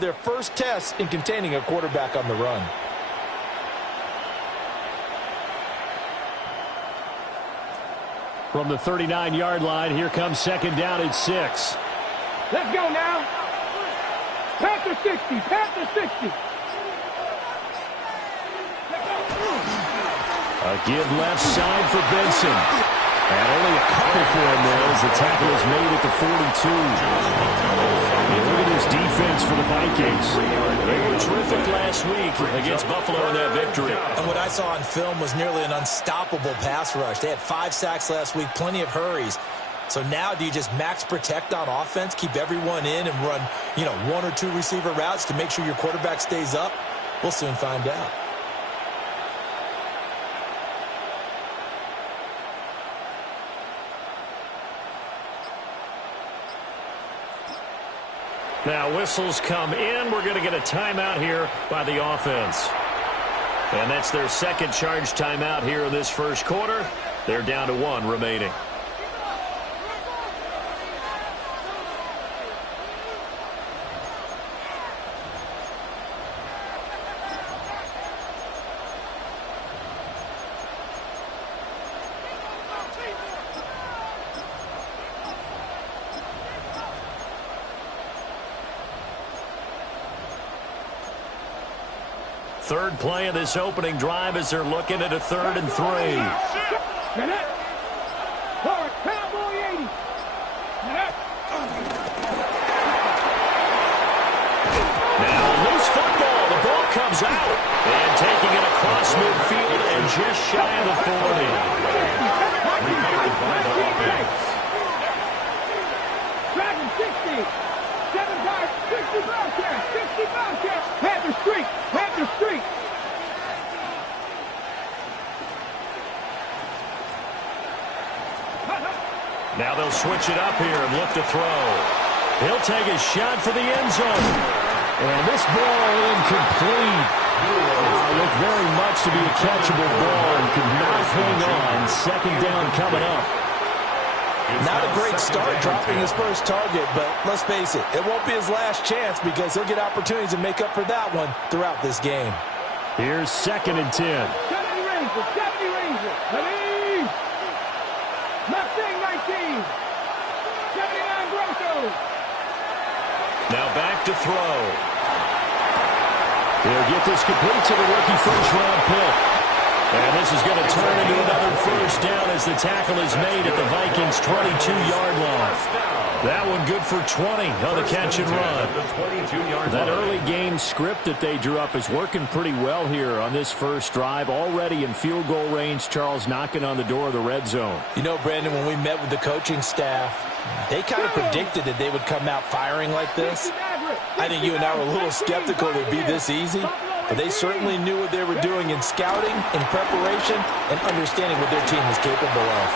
Their first test in containing a quarterback on the run. From the 39-yard line, here comes second down and 6. Let's go now. Panther 60, Panther 60. A give left side for Benson. And only a couple for him there as the tackle is made at the 42. Yeah, look at this defense for the Vikings. They were terrific last week against Buffalo in that victory. And what I saw on film was nearly an unstoppable pass rush. They had 5 sacks last week, plenty of hurries. So now do you just max protect on offense, keep everyone in and run, 1 or 2 receiver routes to make sure your quarterback stays up? We'll soon find out. Now whistles come in. We're going to get a timeout here by the offense. And that's their second charge timeout here in this first quarter. They're down to 1 remaining. Third play of this opening drive as they're looking at a 3rd and 3. Now loose football. The ball comes out. And taking it across midfield and just shy of the 40. Recovered by the offense. Dragon 60. 65 carries. 65 carries. Panther streak. Panther streak. Now they'll switch it up here and look to throw. He'll take a shot for the end zone. And this ball incomplete. Looked very much to be a catchable ball and could not hang on. Second down coming up. Not a great start dropping his first target, but let's face it, it won't be his last chance because he'll get opportunities to make up for that one throughout this game. Here's 2nd and 10. 70 Rangers, 70 Rangers. Ready? Mustang 19. 79 Broncos. Now back to throw. He'll get this complete to the rookie first-round pick. And this is going to turn into another first down as the tackle is made at the Vikings' 22-yard line. That one good for 20 on the catch and run. That early game script that they drew up is working pretty well here on this first drive. Already in field goal range, Charles knocking on the door of the red zone. Brandon, when we met with the coaching staff, they kind of predicted that they would come out firing like this. I think you and I were a little skeptical it would be this easy. But they certainly knew what they were doing in scouting, in preparation, and understanding what their team was capable of.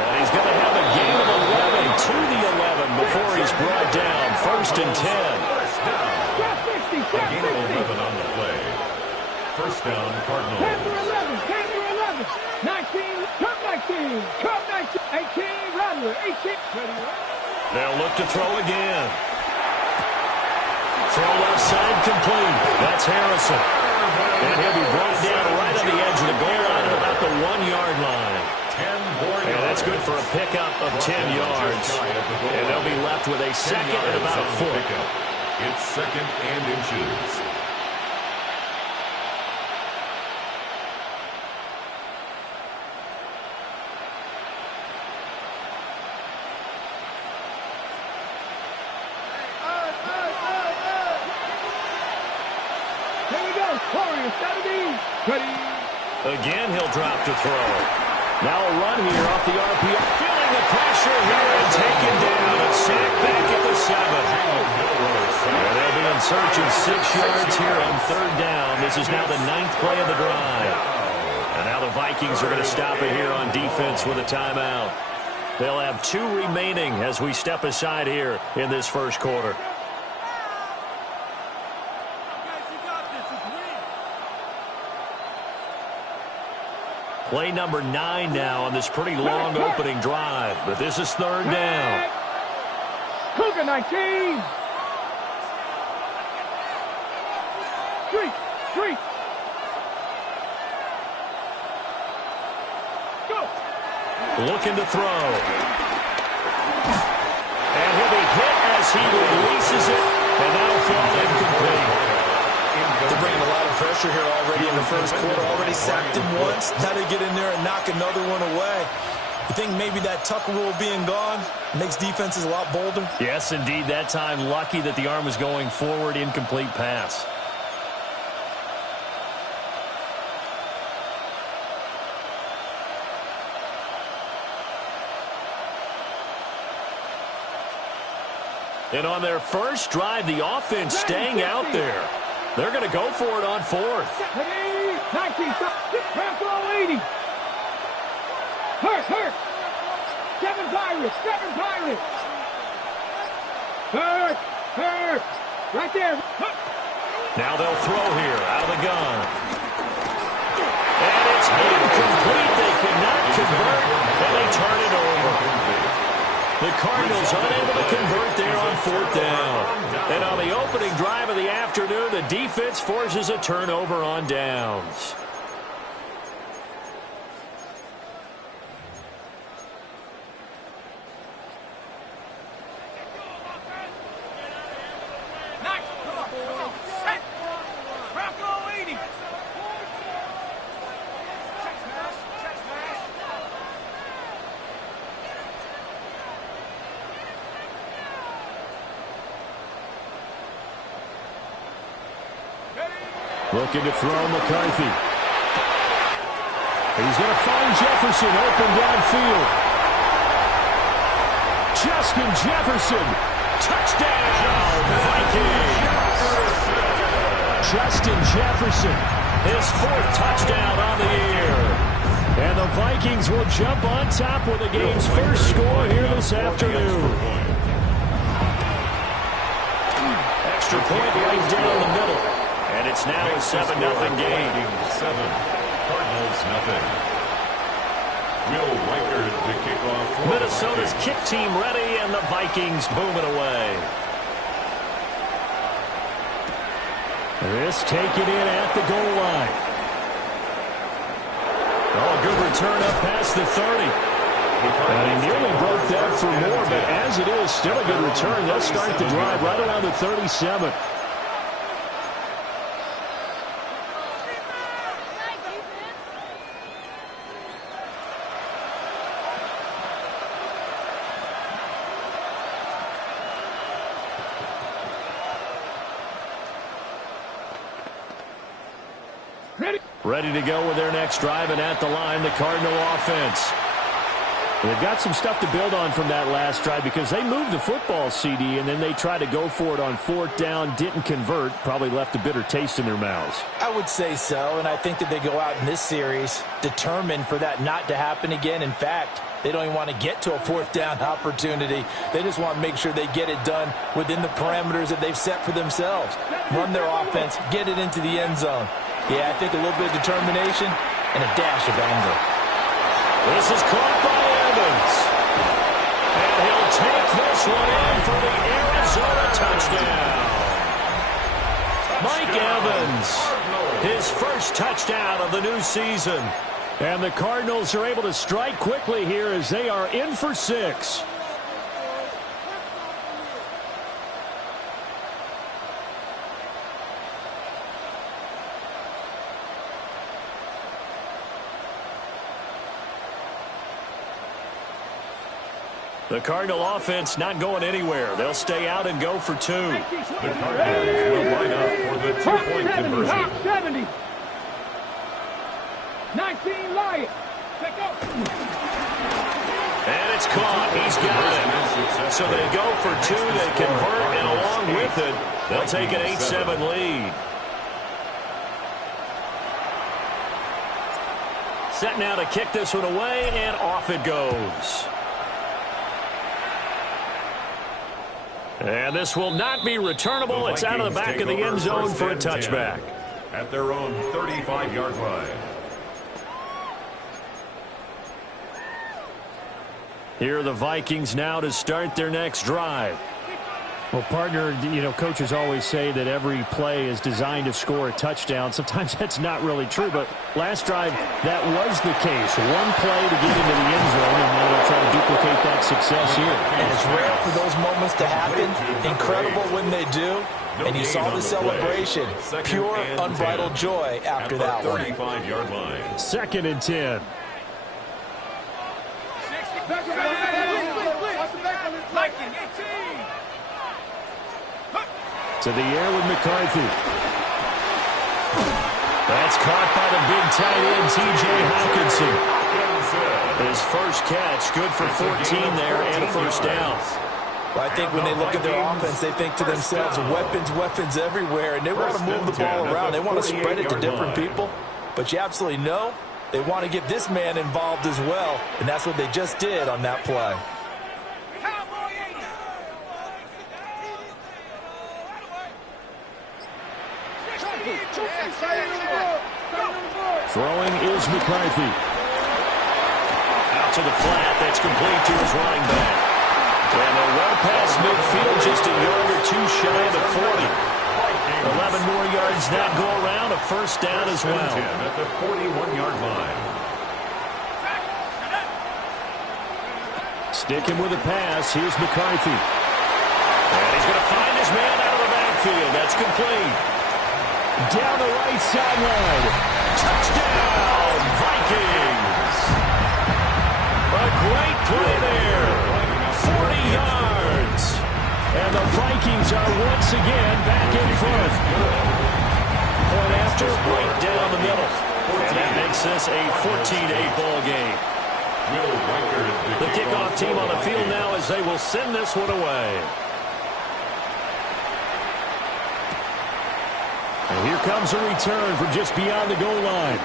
And he's going to have a game of 11 to the 11 before he's brought down. 1st and 10. A game of 11 on the play. First down, Cardinals. 10-11, 19, Cup 19, Cup 19, 18, Rattler, 18. They'll look to throw again. Throw left side complete. That's Harrison. And he'll be brought down right on the edge of the goal line at about the 1-yard line. And that's good for a pickup of 10 yards. And they'll be left with a second and about a foot. It's 2nd and inches. Again, he'll drop to throw. Now a run here off the RPO. Feeling the pressure here and taken down. A sack back at the 7. And they'll be in search of 6 yards here on 3rd down. This is now the 9th play of the drive. And now the Vikings are going to stop it here on defense with a timeout. They'll have 2 remaining as we step aside here in this first quarter. Play number 9 now on this pretty long opening drive. But this is 3rd down. Cougar 19. looking to throw. And he'll be hit as he releases it, and that'll fall incomplete. They're bringing a lot of pressure here already in the first quarter. Already sacked him once. Now they get in there and knock another one away. You think maybe that Tucker rule being gone makes defenses a lot bolder? Yes, indeed. That time, lucky that the arm was going forward. Incomplete pass. And on their first drive, the offense staying out there. They're going to go for it on fourth. 19, half roll 80. Hurt. Seven Pirates. Hurt. Right there. Now they'll throw here out of the gun. And it's incomplete. They cannot convert, and they turn it over. The Cardinals unable to convert there on fourth down. And on the opening drive of the afternoon, the defense forces a turnover on downs. Looking to throw McCarthy. He's going to find Jefferson open downfield. Justin Jefferson. Touchdown, Vikings. Justin Jefferson, his fourth touchdown on the year. And the Vikings will jump on top with the game's first score here this afternoon. Extra point right down the middle. And it's now a 7-0 game. 7, Cardinals nothing. Will Riker to kick off. Minnesota's kick team ready, and the Vikings boom it away. This taken in at the goal line. Oh, a good return up past the 30. And he nearly broke that for more, but as it is, still a good return. They'll start the drive right around the 37. Ready to go with their next drive, and at the line, the Cardinal offense. They've got some stuff to build on from that last drive because they moved the football, CD, and then they tried to go for it on fourth down, didn't convert, probably left a bitter taste in their mouths. I would say so, and I think that they go out in this series determined for that not to happen again. In fact, they don't even want to get to a fourth down opportunity. They just want to make sure they get it done within the parameters that they've set for themselves. Run their offense, get it into the end zone. Yeah, I think a little bit of determination and a dash of anger. This is caught by Evans. And he'll take this one in for the Arizona touchdown. Mike Evans, his first touchdown of the new season. And the Cardinals are able to strike quickly here as they are in for 6. The Cardinal offense not going anywhere. They'll stay out and go for 2. The Cardinals will line up for the 2-point conversion. Top 70. 19 Lions. And it's caught. He's got it. So they go for 2. They convert, and along with it, they'll take an 8-7 lead. Set now to kick this one away, and off it goes. And this will not be returnable. It's out of the back of the end zone for a touchback. At their own 35-yard line. Here are the Vikings now to start their next drive. Well, partner, coaches always say that every play is designed to score a touchdown. Sometimes that's not really true, but last drive, that was the case. One play to get into the end zone, and now they'll try to duplicate that success here. And it's rare for those moments to happen. Incredible when they do. And you saw the celebration. Pure, unbridled joy after that one. 35-yard line. 2nd and 10. To the air with McCarthy. That's caught by the big tight end, T.J. Hawkinson. His first catch, good for 14 there and a first down. Well, I think when they look at their offense, they think to themselves, weapons, weapons everywhere, and they want to move the ball around. They want to spread it to different people, but you absolutely know they want to get this man involved as well, and that's what they just did on that play. Throwing is McCarthy. Out to the flat. That's complete to his running back. And they're well past midfield, just a yard or two shy of the 40. 11 more yards that go around, a first down as well. At the 41-yard line. Sticking with a pass, here's McCarthy. And he's going to find his man out of the backfield. That's complete. Down the right sideline. Touchdown, Vikings. A great play there. 40 yards. And the Vikings are once again back in front. Point after, right down the middle. And that makes this a 14-8 ball game. The kickoff team on the field now as they will send this one away. And here comes a return from just beyond the goal line.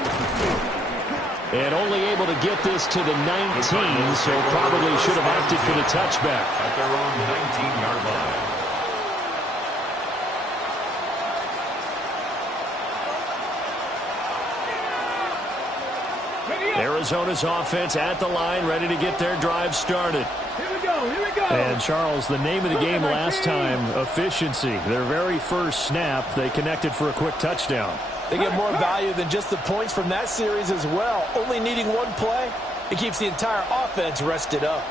And only able to get this to the 19, so probably should have opted for the touchback. At their own 19-yard line. Arizona's offense at the line, ready to get their drive started. Here we go, here we go. And, Charles, the name of the game last time, efficiency. Their very first snap, they connected for a quick touchdown. They get more value than just the points from that series as well. Only needing one play, it keeps the entire offense rested up.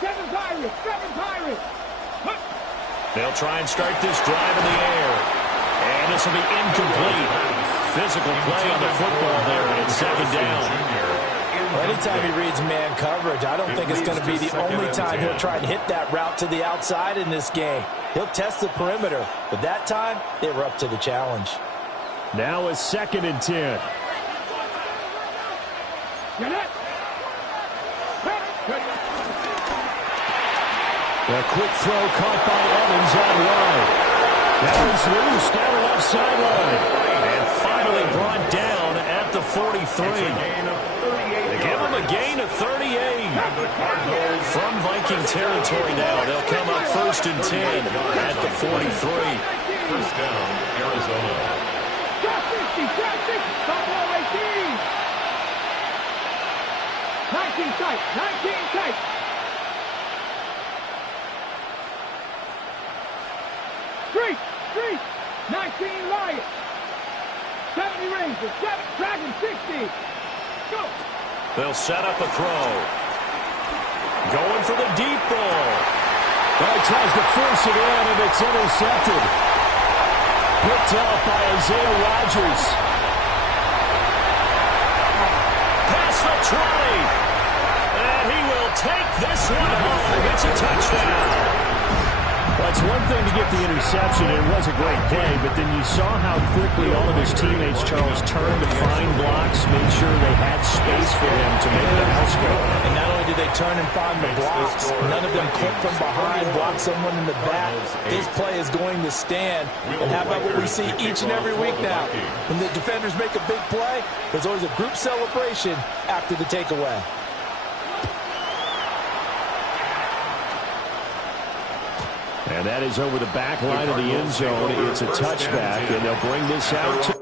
Seven Pirates. They'll try and start this drive in the air. And this will be incomplete. Physical play on the football there, and it's second down. Well, anytime he reads man coverage, I don't think it's going to be the only time he'll try and hit that route to the outside in this game. He'll test the perimeter, but that time, they were up to the challenge. Now a 2nd and 10. A quick throw caught by Evans out wide. That was loose down the left sideline. And finally brought down at the 43. They give him a gain of 38. From Viking territory now, they'll come up 1st and 10 at the 43. First down, Arizona. Drop 60, Buffalo 18. 19 tight. 3. 19 Lions. 70 Rangers. 7 Dragon 60. Go. They'll set up a throw. Going for the deep ball. Well, he tries to force it in, and it's intercepted. Picked up by Isaiah Rodgers. Past the 20. And he will take this one home. It's a touchdown. Well, it's one thing to get the interception, and it was a great play, but then you saw how quickly all of his teammates, Charles, turned to find blocks, made sure they had space for him to make the house go. And not only did they turn and find the blocks, none of them clip from behind, block someone in the back. This play is going to stand. And how about what we see each and every week now? When the defenders make a big play, there's always a group celebration after the takeaway. And that is over the back line of the end zone. It's a touchback, and they'll bring this out to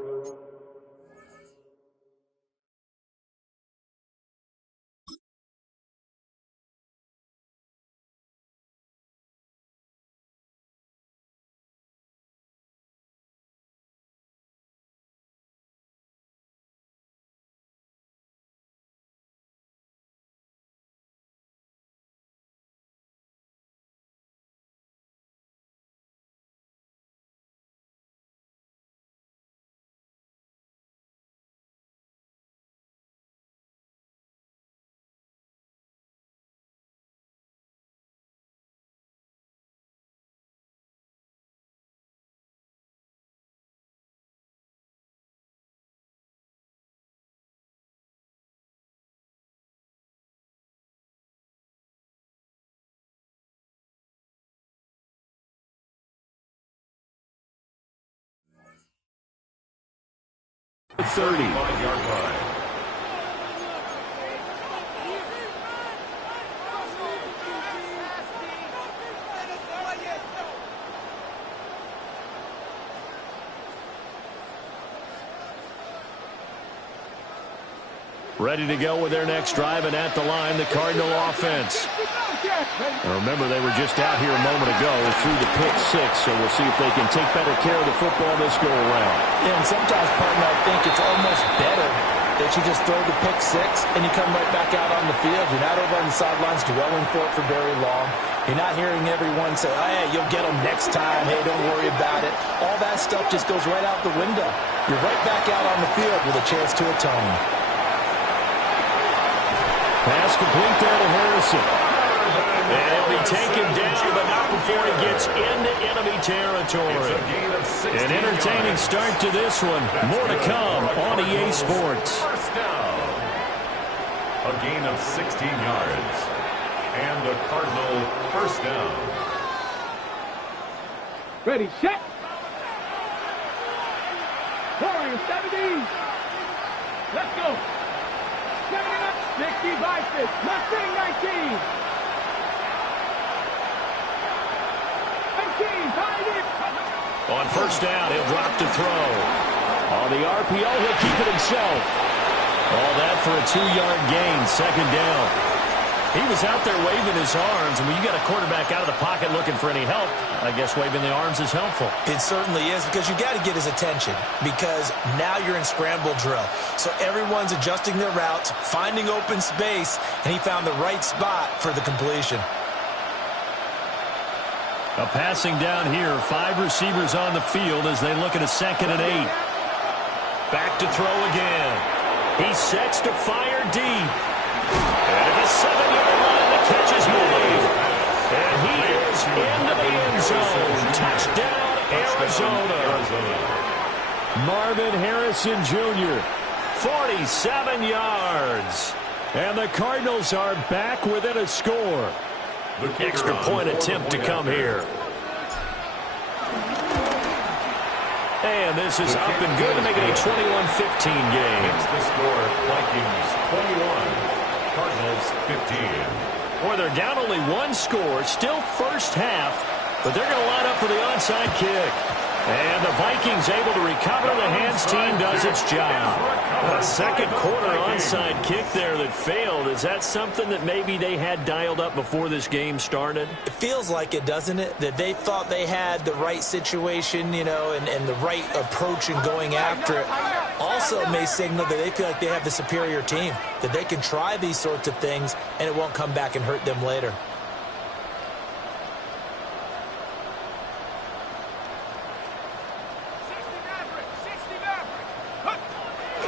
30. 35-yard line. Ready to go with their next drive, and at the line, the Cardinal offense. Now remember, they were just out here a moment ago through the pick six, so we'll see if they can take better care of the football this go-around. Yeah, and sometimes, partner, I think it's almost better that you just throw the pick six and you come right back out on the field. You're not over on the sidelines dwelling for it for very long. You're not hearing everyone say, oh, hey, you'll get them next time. Hey, don't worry about it. All that stuff just goes right out the window. You're right back out on the field with a chance to atone. Pass complete there to Harrison. And he'll be taken down, but not before he gets into enemy territory. An entertaining start to this one. More to come on EA Sports. First down. A gain of 16 yards. And a Cardinal first down. Ready, set. Scoring 70. Let's go. 79, 65, Mustang 19. 19, tied it. On first down, he'll drop to throw. On the RPO, he'll keep it himself. All that for a 2-yard gain, second down. He was out there waving his arms, and when you got a quarterback out of the pocket looking for any help, I guess waving the arms is helpful. It certainly is, because you got to get his attention, because now you're in scramble drill. So everyone's adjusting their routes, finding open space, and he found the right spot for the completion. A passing down here, 5 receivers on the field as they look at a 2nd and 8. Back to throw again. He sets to fire deep. And at the 7-yard line, the catch is made. And he is into the end zone. Touchdown, Arizona. Marvin Harrison Jr., 47 yards. And the Cardinals are back within a score. Extra point attempt to come here. And this is up and good to make it a 21-15 game. It's the score, Vikings 21, Cardinals 15. Boy, they're down only 1 score, still first half, but they're going to line up for the onside kick. And the Vikings able to recover. The hands team does its job. A second quarter onside kick there that failed. Is that something that maybe they had dialed up before this game started? It feels like it, doesn't it? That they thought they had the right situation, you know, and the right approach in going after it. Also may signal that they feel like they have the superior team, that they can try these sorts of things and it won't come back and hurt them later.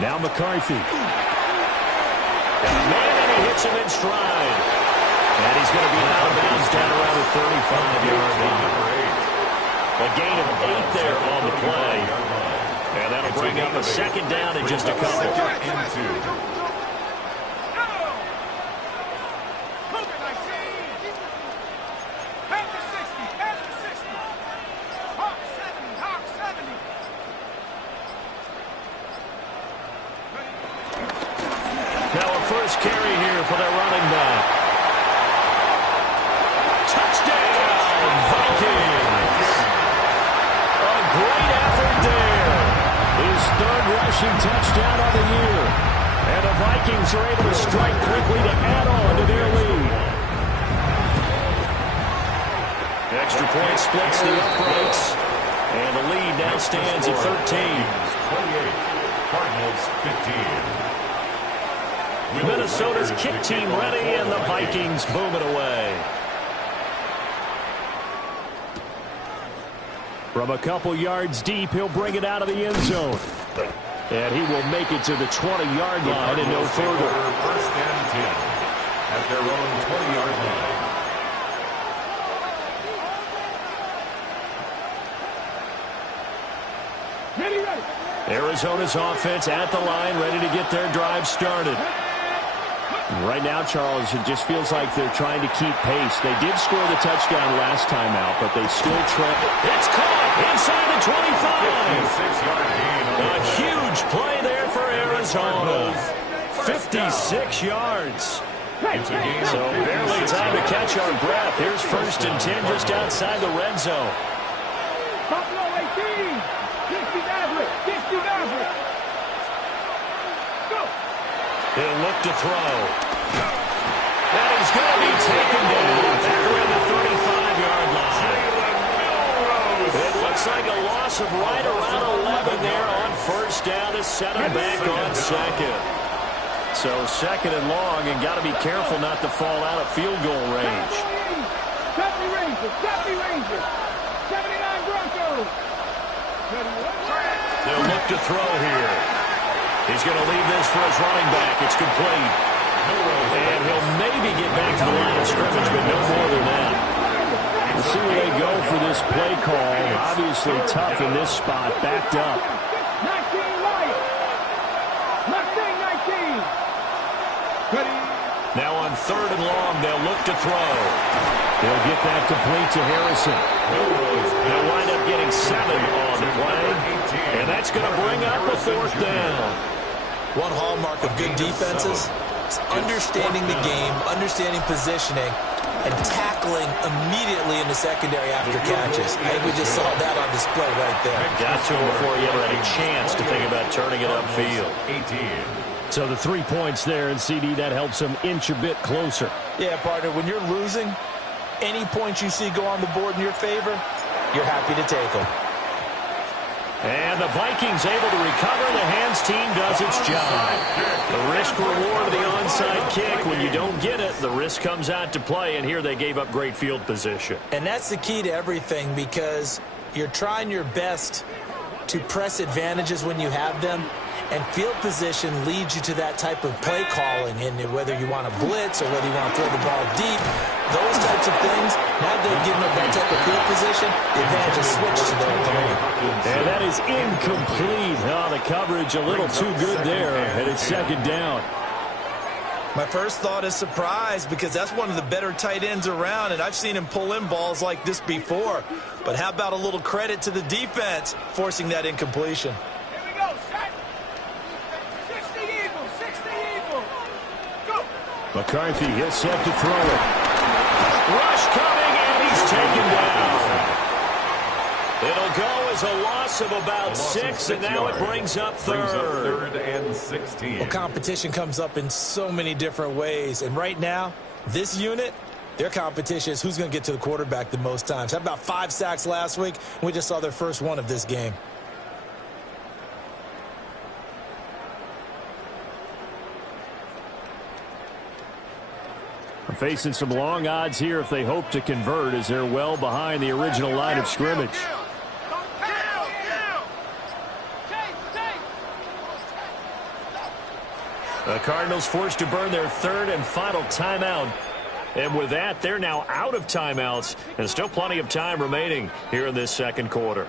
Now McCarthy. Man, and he hits him in stride. And he's going to be out of bounds down around the 35-yard line. A gain of 8 there on the play. And that'll bring up a second down in just a couple. Carry here for their running back. Touchdown, Vikings. A great effort there. His 3rd rushing touchdown of the year. And the Vikings are able to strike quickly to add on to their lead. Extra point splits the uprights. And the lead now stands at 13. 28, Cardinals 15. Minnesota's kick team ready, and the Vikings boom it away. From a couple yards deep, he'll bring it out of the end zone. And he will make it to the 20-yard line and no further. First and 10 at their own 20-yard line. Arizona's offense at the line, ready to get their drive started. Right now, Charles, it just feels like they're trying to keep pace. They did score the touchdown last time out, but they still trail. It's caught inside the 25. 56-yard gain. A huge play there for Arizona. 56 yards. So barely time to catch our breath. Here's 1st and 10 just outside the red zone. Buffalo 18. 60 Maverick. 60 Maverick. Go. He'll look to throw. And he's going to be taken down back around the 35-yard line. It looks like a loss of right around 11 there on 1st down to set him back on 2nd. So 2nd and long, and got to be careful not to fall out of field goal range. 70 Rangers. 70 Rangers. 79 Broncos. They'll look to throw here. He's going to leave this for his running back. It's complete. And he'll maybe get back to the line of scrimmage, but no more than that. We'll see where they go for this play call. Obviously tough in this spot, backed up. 19 Lions. Mustang 19. Now on 3rd and long, they'll look to throw. They'll get that complete to Harrison. They'll wind up getting 7 on the play. And that's going to bring up a 4th down. One hallmark of good defenses is understanding the game, understanding positioning, and tackling immediately in the secondary after catches. I think we just saw that on display right there. Got to him before he ever had a chance to think about turning it upfield. 18. So the 3 points there, and CD, that helps him inch a bit closer. Yeah, partner, when you're losing, any points you see go on the board in your favor, you're happy to take them. And the Vikings able to recover. The hands team does its job. The risk reward of the onside kick. When you don't get it, the risk comes out to play, and here they gave up great field position. And that's the key to everything, because you're trying your best to press advantages when you have them. And field position leads you to that type of play calling, and whether you want to blitz or whether you want to throw the ball deep, those types of things, now they're giving up that type of field position, the advantage is switched to their opponent. And that is incomplete. Oh, the coverage a little too good there, and it's 2nd down. My first thought is surprise, because that's one of the better tight ends around, and I've seen him pull in balls like this before. But how about a little credit to the defense forcing that incompletion? McCarthy is set to throw it. Rush coming, and he's taken down. It'll go as a loss of about 6, and now it brings up 3rd. 3rd and 16. Well, competition comes up in so many different ways, and right now, this unit, their competition is who's going to get to the quarterback the most times. Had about 5 sacks last week, and we just saw their first one of this game. Facing some long odds here if they hope to convert, as they're well behind the original line of scrimmage. The Cardinals forced to burn their 3rd and final timeout. And with that, they're now out of timeouts, and still plenty of time remaining here in this 2nd quarter.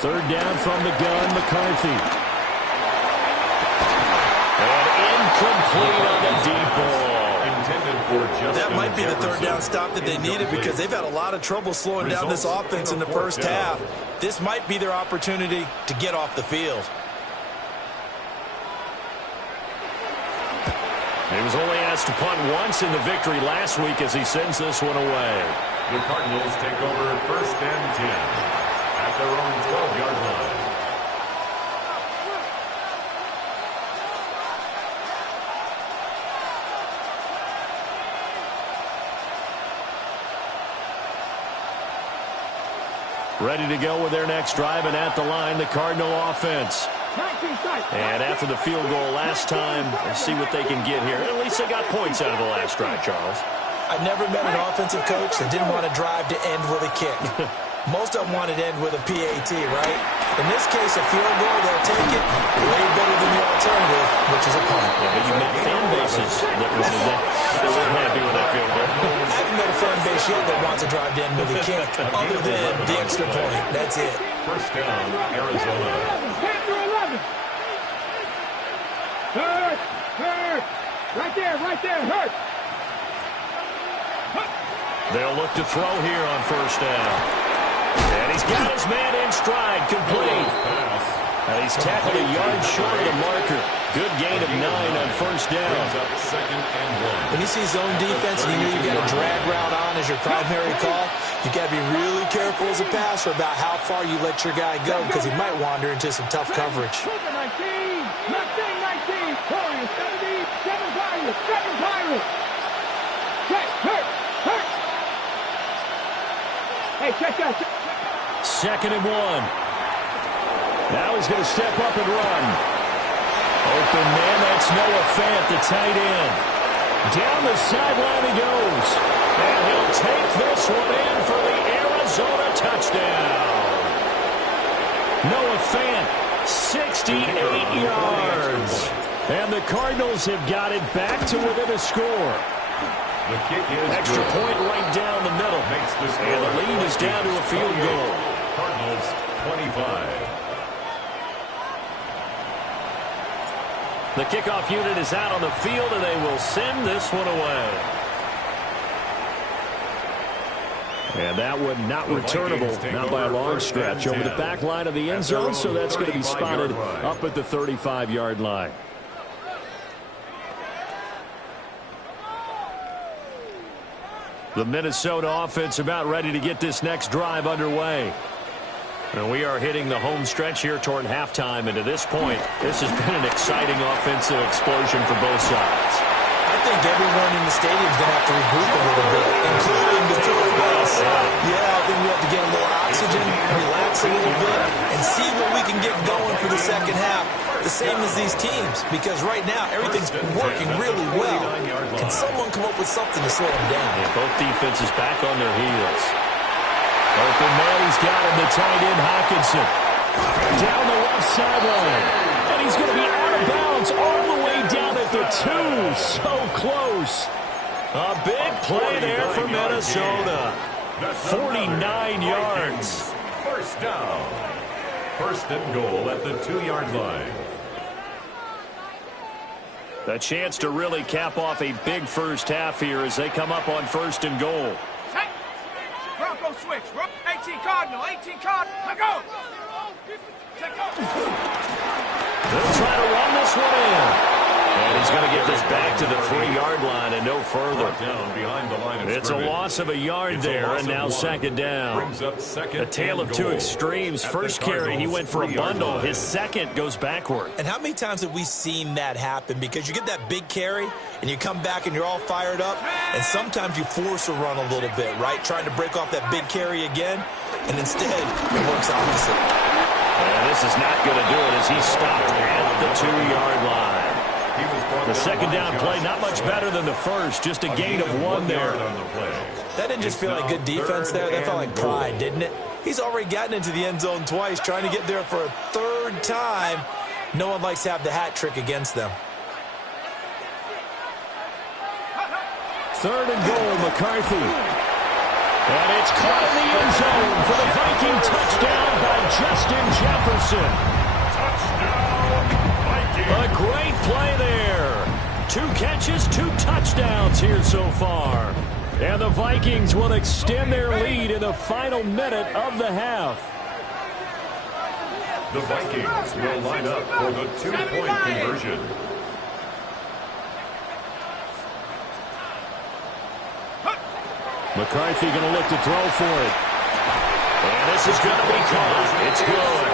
Third down from the gun, McCarthy. And incomplete on the deep ball. Intended for just that might be the 3rd down stop that they needed, because they've had a lot of trouble slowing down this offense in the first half. This might be their opportunity to get off the field. He was only asked to punt once in the victory last week as he sends this one away. The Cardinals take over 1st and 10. At their own 12-yard line. Ready to go with their next drive, and at the line, the Cardinal offense. And after the field goal last time, let's see what they can get here. At least they got points out of the last drive, Charles. I never met an offensive coach that didn't want to drive to end with a kick. Most of them want it to end with a PAT, right? In this case, a field goal, they'll take it way better than the alternative, which is a punt. Yeah, but you met fan bases that weren't happy with that field goal. I haven't met a fan base yet that wants to drive to end with a kick other than the extra point. That's it. First down, Arizona. 10 to 11. Hurt. Right there, hurt. They'll look to throw here on first down. And he's got his man in stride, complete. And he's tackled a yard short of the marker. Good gain of 9 on first down. When you see zone defense and you know you've got a drag route on as your primary call, you've got to be really careful as a passer about how far you let your guy go because he might wander into some tough coverage. 19. Point, 70. 7 Pirates. Hurt. Hey, check that. 2nd and 1. Now he's going to step up and run. Open man, that's Noah Fant, the tight end. Down the sideline he goes. And he'll take this one in for the Arizona touchdown. Noah Fant, 68 yards. And the Cardinals have got it back to within a score. The kick is extra good. point right down the middle. And the lead is down to a field goal. Cardinals 25. The kickoff unit is out on the field, and they will send this one away. And that one not returnable, not by a long stretch, over the back line of the end zone, so that's going to be spotted up at the 35-yard line. The Minnesota offense about ready to get this next drive underway. And we are hitting the home stretch here toward halftime, and to this point, this has been an exciting offensive explosion for both sides. I think everyone in the stadium is going to have to regroup a little bit, including the two of us. Yeah, I think we have to get a little oxygen, relax a little bit, and see what we can get going for the second half. The same as these teams, because right now, everything's working really well. Can someone come up with something to slow them down? Yeah, both defenses back on their heels. Open man, he's got him, the tight end, Hockenson. Down the left sideline. And he's going to be out of bounds all the way down at the 2. So close. A big play there for Minnesota. 49 yards. First down. First and goal at the 2-yard line. A chance to really cap off a big first half here as they come up on first and goal. Bronco switch. 18 Cardinal. Go. They'll try to run this one in. And he's going to get this back to the 3-yard line and no further. Down behind the line of it's scrimmage. a loss of a yard there, and now second down. Brings up second A tale of two extremes. First carry, he went for a bundle. His second goes backward. And how many times have we seen that happen? Because you get that big carry, and you come back and you're all fired up, and sometimes you force a run a little bit, right? Trying to break off that big carry again, and instead it works opposite. And this is not going to do it as he's stopped at the 2-yard line. The second down play, not much better than the first, just a gain of 1 there. That didn't just feel like good defense there. That felt like pride, didn't it? He's already gotten into the end zone twice, trying to get there for a 3rd time. No one likes to have the hat trick against them. 3rd and goal, McCarthy. And it's caught in the end zone for the Viking touchdown by Justin Jefferson. A great play there. 2 catches, 2 touchdowns here so far. And the Vikings will extend their lead in the final minute of the half. The Vikings will line up for the 2-point conversion. McCarthy going to look to throw for it. And this is going to be caught. It's good.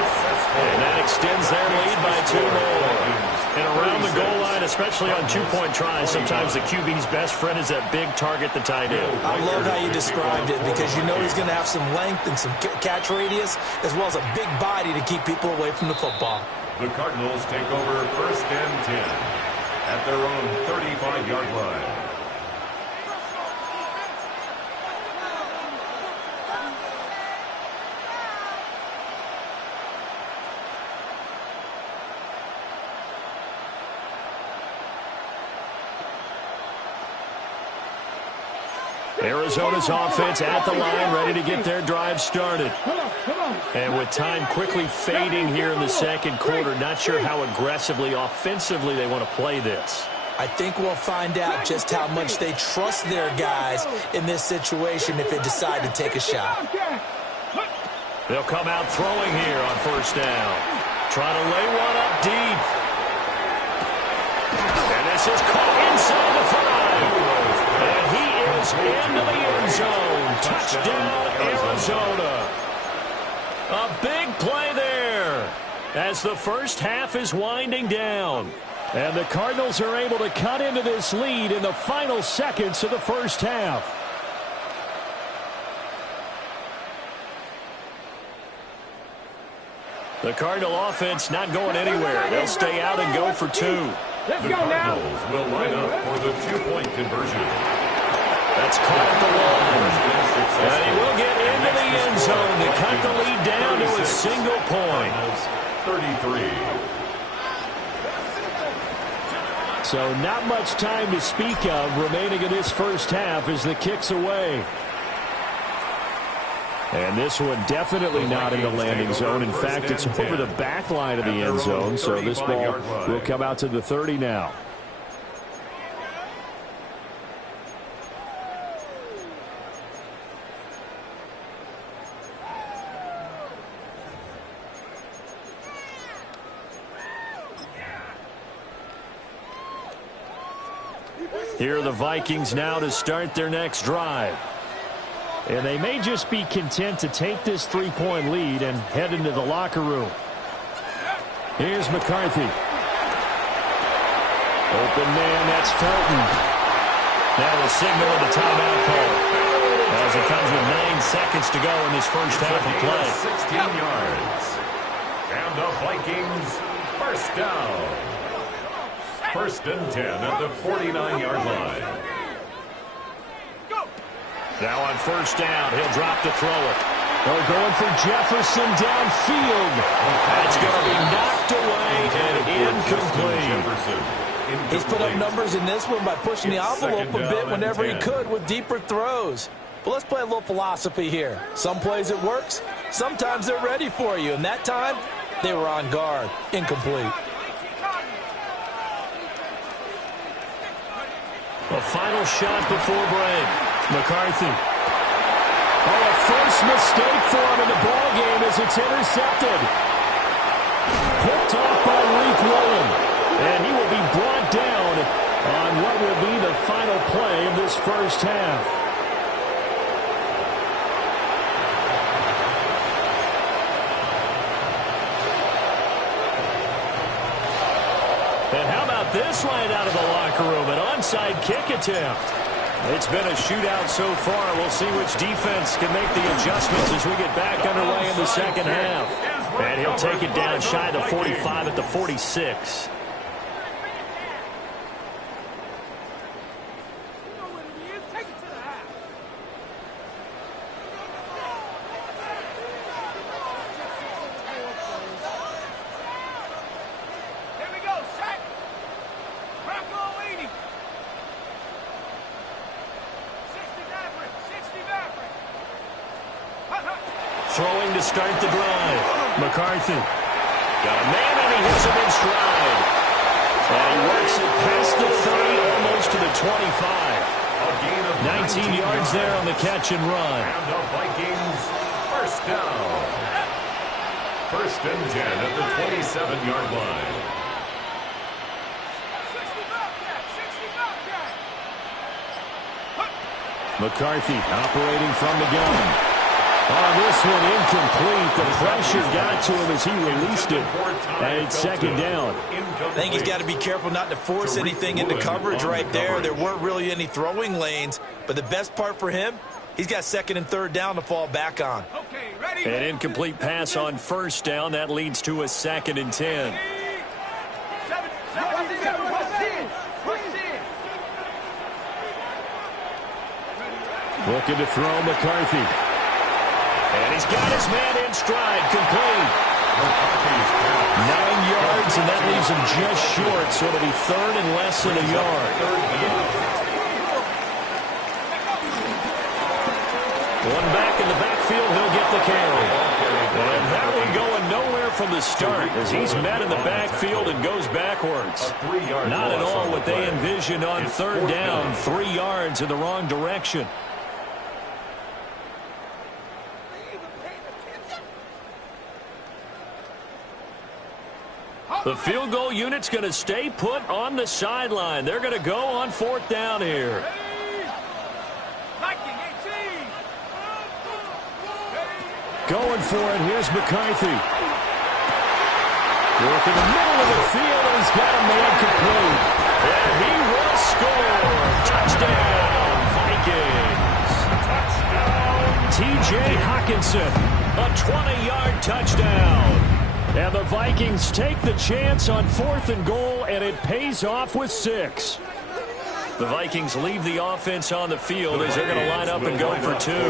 And that extends their lead by 2 more. And around the goal line, especially on 2-point tries, sometimes the QB's best friend is that big target, the tight end. I love how you described it because you know he's going to have some length and some catch radius as well as a big body to keep people away from the football. The Cardinals take over first and 10 at their own 35-yard line. Arizona's offense at the line, ready to get their drive started. And with time quickly fading here in the second quarter, not sure how aggressively, offensively they want to play this. I think we'll find out just how much they trust their guys in this situation if they decide to take a shot. They'll come out throwing here on first down. Trying to lay one up deep. And this is caught inside the 5. And he is into the end zone. Touchdown, Arizona. A big play there as the first half is winding down. And the Cardinals are able to cut into this lead in the final seconds of the first half. The Cardinal offense not going anywhere. They'll stay out and go for 2. The Cardinals will line up for the 2-point conversion. That's caught at the 1. And he will get into the end zone to cut the lead down to a single point. 33. So not much time to speak of remaining in this first half as the kick's away. And this one definitely not in the landing zone. In fact, it's over the back line of the end zone, so this ball will come out to the 30 now. Here are the Vikings now to start their next drive. And they may just be content to take this 3-point lead and head into the locker room. Here's McCarthy. Open man, that's Felton. Now the signal of the timeout call as it comes with 9 seconds to go in this first half of play. 16 yards. And the Vikings first down. 1st and 10 at the 49-yard line. Now on first down, he'll drop to throw it. They're going for Jefferson downfield. That's going to be knocked away and incomplete. He's put up numbers in this one by pushing the envelope a bit whenever he could with deeper throws. But let's play a little philosophy here. Some plays it works, sometimes they're ready for you. And that time, they were on guard. Incomplete. A final shot before break. McCarthy. Oh, a first mistake for him in the ballgame as it's intercepted. Picked off by Reek William. And he will be brought down on what will be the final play of this first half. And how about this right out of the locker room? An onside kick attempt. It's been a shootout so far. We'll see which defense can make the adjustments as we get back underway in the second half. And he'll take it down shy of the 45 at the 46. Throwing to start the drive. McCarthy. Got a man and he hits him in stride. And he works it past the 30, almost to the 25. 19 yards there on the catch and run. And the Vikings first down. 1st and 10 at the 27-yard line. McCarthy operating from the gun. On this one, incomplete. The pressure got to him as he released it. And it's 2nd down. I think he's got to be careful not to force anything into coverage right there. There weren't really any throwing lanes. But the best part for him, he's got 2nd and 3rd down to fall back on. An incomplete pass on first down. That leads to a 2nd and 10. Looking to throw McCarthy. And he's got his man in stride, complete. 9 yards, and that leaves him just short, so it'll be 3rd and less than a yard. One back in the backfield, he'll get the carry. And that one going nowhere from the start as he's met in the backfield and goes backwards. Not at all what they envisioned on third down. 3 yards in the wrong direction. The field goal unit's going to stay put on the sideline. They're going to go on fourth down here. Going for it. Here's McCarthy. Work in the middle of the field, and he's got a man complete. And he will score. Touchdown, Vikings. T.J. Hawkinson, a 20-yard touchdown. And the Vikings take the chance on 4th and goal, and it pays off with 6. The Vikings leave the offense on the field as they're going to line up and go for 2. And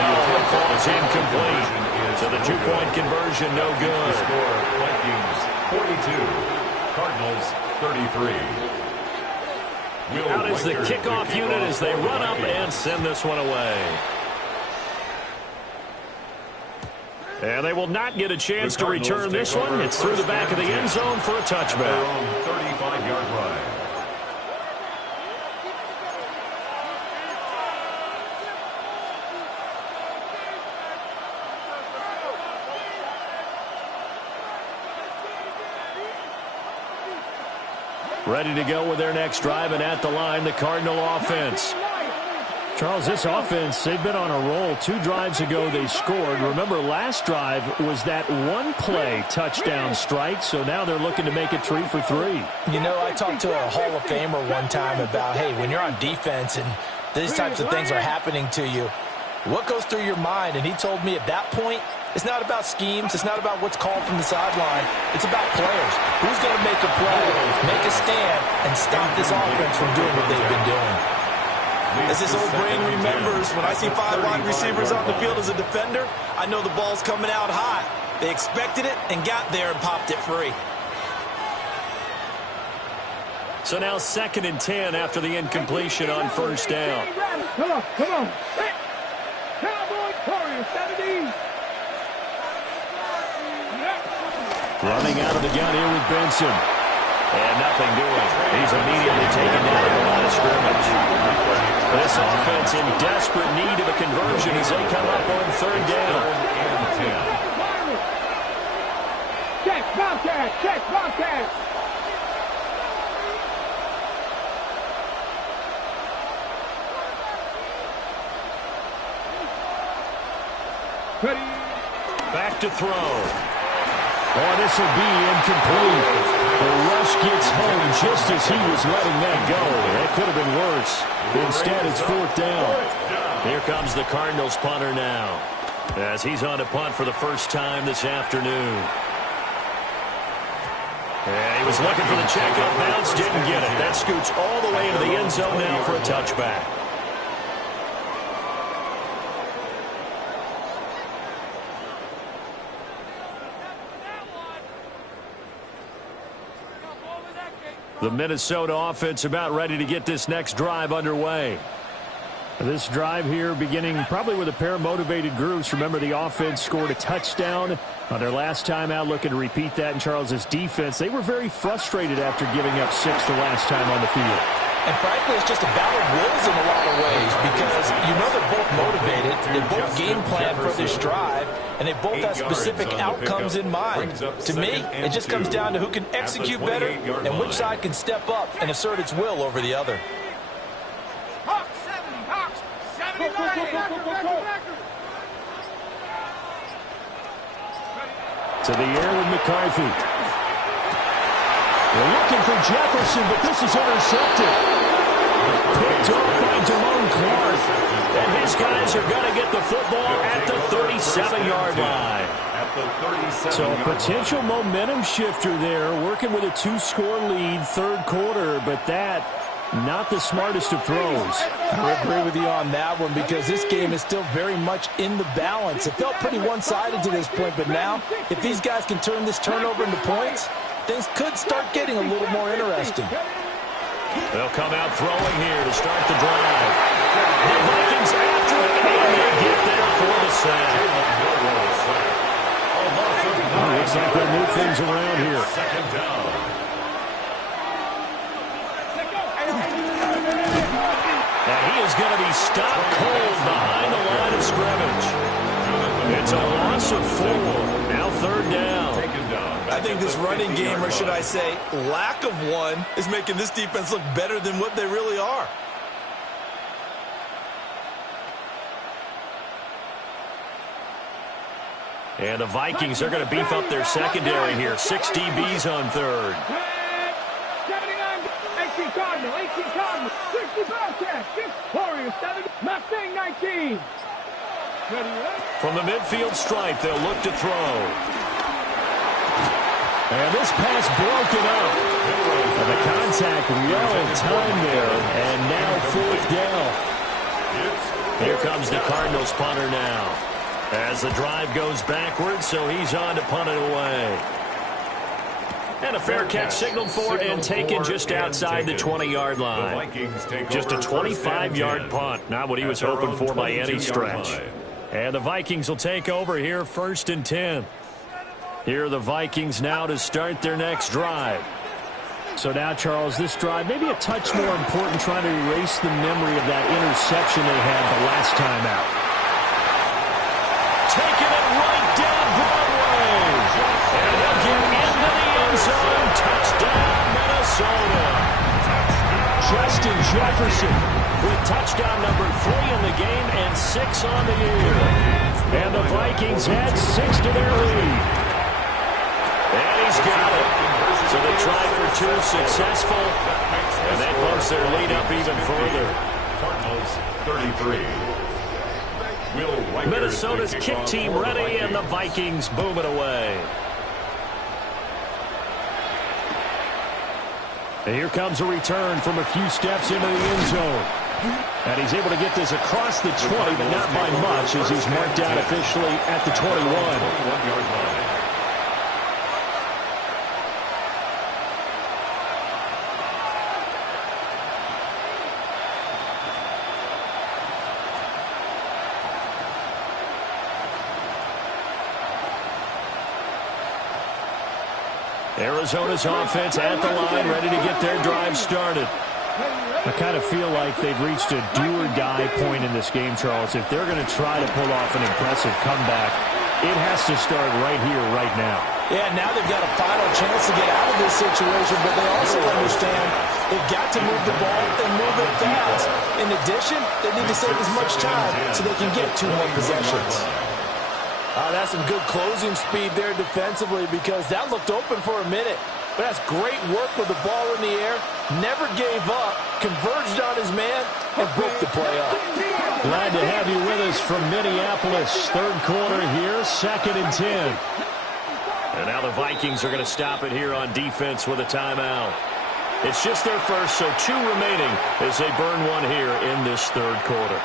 no, it falls incomplete. So the 2-point conversion, no good. Score, Vikings 42, Cardinals 33. Out is the kickoff unit as they run up and send this one away. And they will not get a chance to return this one. It's through the back of the end zone for a touchback. 35-yard line. Ready to go with their next drive, and at the line, the Cardinal offense. Charles, this offense, they've been on a roll. 2 drives ago, they scored. Remember, last drive was that one-play touchdown strike, so now they're looking to make it 3 for 3. You know, I talked to a Hall of Famer one time about, hey, when you're on defense and these types of things are happening to you, what goes through your mind? And he told me at that point, it's not about schemes. It's not about what's called from the sideline. It's about players. Who's going to make a play, make a stand, and stop this offense from doing what they've been doing? As this old brain remembers, when I see 5 wide receivers on the field as a defender, I know the ball's coming out hot. They expected it and got there and popped it free. So now 2nd and 10 after the incompletion on first down. Come on. Hey. Cowboy Warrior 70. Running out of the gun here with Benson. And nothing doing. He's immediately taken down at the line of scrimmage. This offense in desperate need of a conversion as they come up on third down. Check, Bobcat. Back to throw. Oh, this will be incomplete. The rush gets home just as he was letting that go. That could have been worse. Instead, it's 4th down. Here comes the Cardinals punter now, as he's on to punt for the first time this afternoon. And he was looking for the check-up bounce, didn't get it. That scoots all the way into the end zone now for a touchback. The Minnesota offense about ready to get this next drive underway. This drive here beginning probably with a pair of motivated groups. Remember, the offense scored a touchdown on their last time out, looking to repeat that in Charles's defense. They were very frustrated after giving up 6 the last time on the field. And frankly, it's just a battle of wills in a lot of ways because you know they're both motivated, they both game plan for this drive, and they both have specific outcomes in mind. To me, it just comes down to who can execute better and which side can step up and assert its will over the other. Hawks 70. To the air with McCarthy. They're looking for Jefferson, but this is intercepted. Picked off by Damone Clark. And his guys are going to get the football at the 37-yard line. So a potential momentum shifter there, working with a 2-score lead, third quarter, but that not the smartest of throws. I agree with you on that one because this game is still very much in the balance. It felt pretty one-sided to this point, but now if these guys can turn this turnover into points, things could start getting a little more interesting. They'll come out throwing here to start the drive. The Vikings after it, and they get there for the sack. Looks like they'll move things around here. Second down. Now he is going to be stopped cold behind the line of scrimmage. It's a loss of 4. Now third down. I think this running game, or should I say lack of one, is making this defense look better than what they really are. And the Vikings are going to beef up their secondary here. 6 DBs on third. 79, 18 Cardinal, 18 Cardinal, 60 Bobcats, 6 Warriors, 7, Mustang 19. From the midfield stripe, they'll look to throw. And this pass broken up. And the contact well in time there. And now fourth down. Here comes the Cardinals punter now. As the drive goes backwards, so he's on to punt it away. And a fair catch signaled for and taken just outside the 20-yard line. Just a 25-yard punt. Not what he was hoping for by any stretch. And the Vikings will take over here first and 10. Here are the Vikings now to start their next drive. So now, Charles, this drive maybe a touch more important, trying to erase the memory of that interception they had the last time out. Taking it right down Broadway. And he'll get into the end zone. Touchdown, Minnesota. Justin Jefferson With touchdown number 3 in the game and 6 on the year. And the Vikings add 6 to their lead. And he's got it. So they tried for 2, successful. And that bumps their lead up even further. Cardinals 33. Minnesota's kick team ready, and the Vikings boom it away. And here comes a return from a few steps into the end zone. And he's able to get this across the 20, but not by much, as he's marked out officially at the 21. Arizona's offense at the line, ready to get their drive started. I kind of feel like they've reached a do-or-die point in this game, Charles. If they're going to try to pull off an impressive comeback, it has to start right here, right now. Yeah, now they've got a final chance to get out of this situation, but they also understand they've got to move the ball and move it fast. In addition, they need to save as much time so they can get 2 more possessions. That's some good closing speed there defensively, because that looked open for a minute. But that's great work with the ball in the air. Never gave up, converged on his man, and broke the play up. Glad to have you with us from Minneapolis. Third quarter here, 2nd and 10. And now the Vikings are going to stop it here on defense with a timeout. It's just their first, so 2 remaining as they burn 1 here in this third quarter.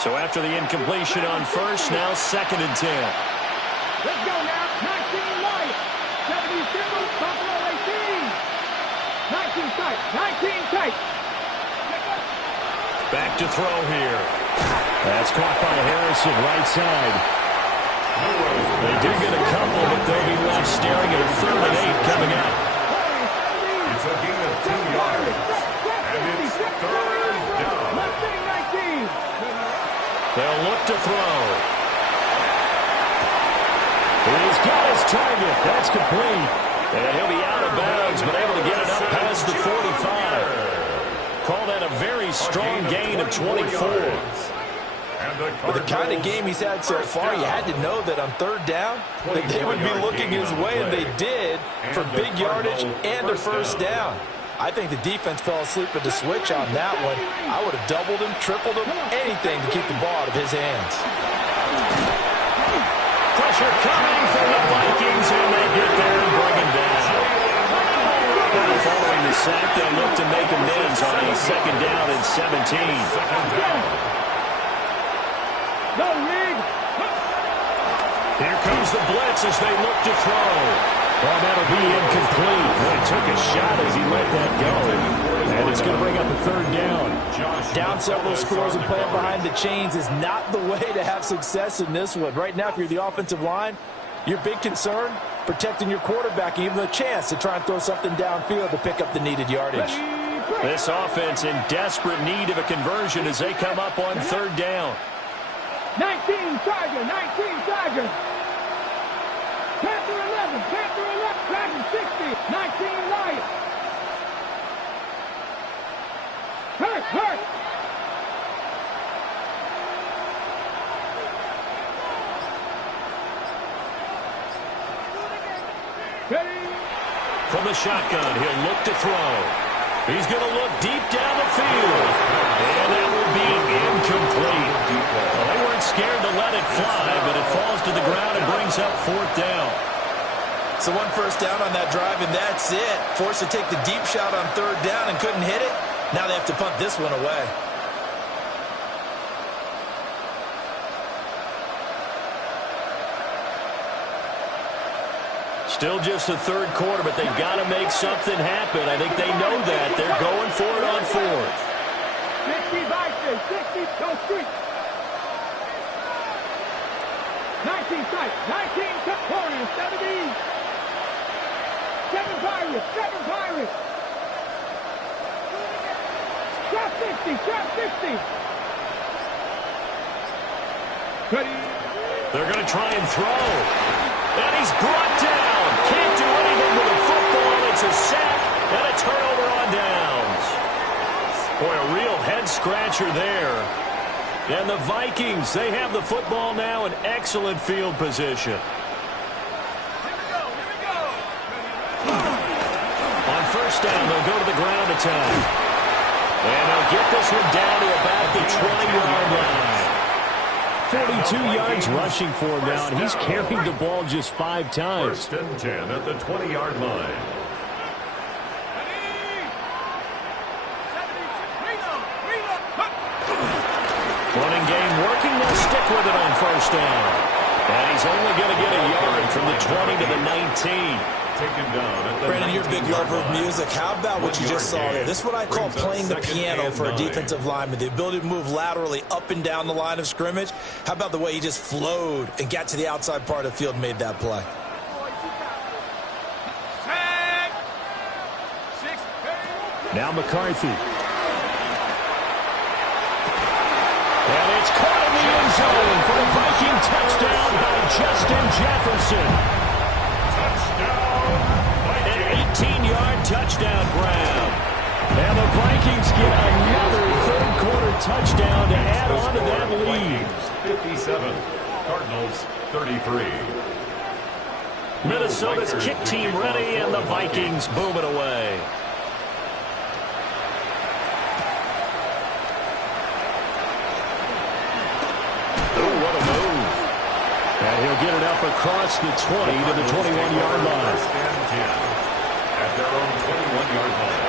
So after the incompletion on first, now 2nd and 10. Let's go now. 19 Lions. 77 Buffalo 18. 19 tight. 19 tight. Back to throw here. That's caught by Harrison, right side. They do get a couple, but they'll be left staring at a 3rd and 8 coming up. It's a gain of 2 yards. And it's 3rd down. Mustang 19. They'll look to throw. He's got his target. That's complete. And he'll be out of bounds, but able to get it up past the 45. Call that a very strong gain of 24. With the kind of game he's had so far, you had to know that on 3rd down, that they would be looking his way, and they did, for big yardage and a 1st down. I think the defense fell asleep at the switch on that one. I would have doubled him, tripled him, anything to keep the ball out of his hands. Pressure coming from the Vikings, and they get there and bring him down. Now following the sack, they look to make amends on a 2nd down and 17. No rig. Here comes the blitz as they look to throw. Well, that'll be incomplete. Well, he took a shot as he let that go. And it's going to bring up a third down. Down several scores and playing behind the chains is not the way to have success in this one. Right now, if you're the offensive line, your big concern, protecting your quarterback, and even a chance to try and throw something downfield to pick up the needed yardage. This offense in desperate need of a conversion as they come up on third down. 19 Chargers, 19 Chargers. Panther 11, Panther 11, Dragon 60, 19 Lions. Hurt, hurt. Ready? From the shotgun, he'll look to throw. He's going to look deep down the field. And that will be incomplete. Well, they weren't scared to let it fly, but it falls to the ground and brings up fourth down. So one first down on that drive, and that's it. Forced to take the deep shot on third down and couldn't hit it. Now they have to punt this one away. Still just the third quarter, but they've got to make something happen. I think they know that. They're going for it on fourth. 60 Vikings, 60, go street. 19 sight, 19 cut corner, 70. 7 Pirates, 7 Pirates. Trap 60, trap 60. Ready? They're going to try and throw. And he's brought down. Can't do anything with the football. It's a sack and a turnover on downs. Boy, a real head-scratcher there. And the Vikings, they have the football now in excellent field position. On first down, they'll go to the ground attack. And they'll get this one down to about the 20-yard line. 42 yards rushing for him now, and he's carried the ball just 5 times. First and 10 at the 20-yard line. Running game working, they'll stick with it on first down. And he's only going to get a yard from the 20 to the 19. Brandon, you're a big lover of music. How about what you just saw there? This is what I call playing the piano for a defensive lineman. The ability to move laterally up and down the line of scrimmage. How about the way he just flowed and got to the outside part of the field and made that play? Now McCarthy. And it's caught in the end zone for a Viking touchdown by Justin Jefferson. An 18-yard touchdown grab. And the Vikings get another third-quarter touchdown to add on to that lead. 57, Cardinals 33. Minnesota's kick team ready, and the Vikings boom it away. Oh, what a move. And he'll get it up across the 20 to the 21-yard line. First and 10 at their own 21-yard line.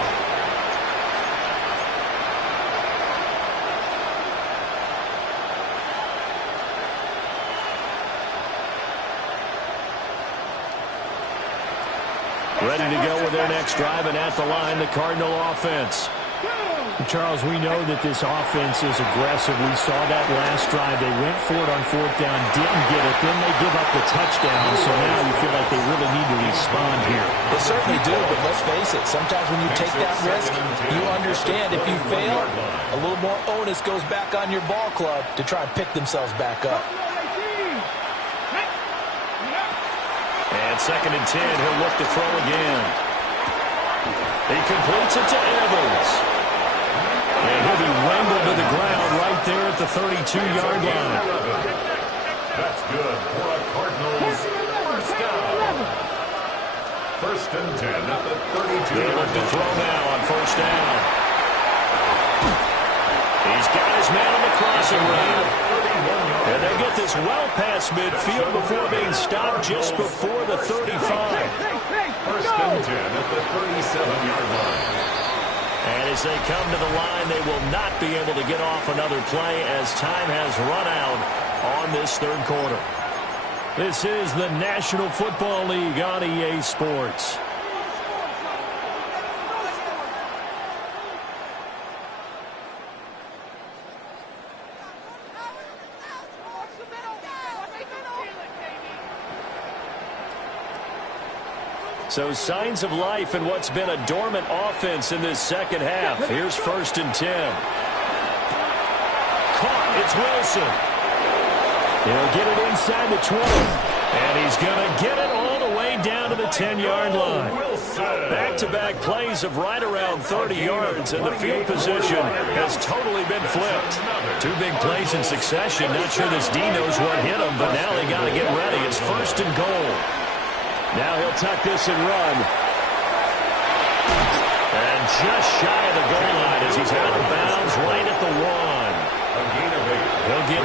Ready to go with their next drive, and at the line, the Cardinal offense. Charles, we know that this offense is aggressive. We saw that last drive. They went for it on fourth down, didn't get it. Then they give up the touchdown, so now you feel like they really need to respond here. They certainly do, but let's face it. Sometimes when you take that risk, you understand if you fail, a little more onus goes back on your ball club to try and pick themselves back up. And second and 10, he'll look to throw again. He completes it to Evans. And he'll be wrangled to the ground right there at the 32-yard line. That's good for a Cardinals first down. First and 10 at the 32. They look to throw now on first down. He's got his man on the crossing route. And they get this well past midfield before being stopped just before the 35. First and 10 at the 37-yard line. And as they come to the line, they will not be able to get off another play as time has run out on this third quarter. This is the National Football League on EA Sports. So signs of life in what's been a dormant offense in this second half. Here's 1st and 10. Caught. It's Wilson. He'll get it inside the 20. And he's going to get it all the way down to the 10-yard line. Back-to-back plays of right around 30 yards, and the field position has totally been flipped. 2 big plays in succession. Not sure this D knows what hit him, but now they got to get ready. It's 1st and goal. Now he'll tuck this and run. And just shy of the goal line as he's out of bounds right at the 1. He'll get 8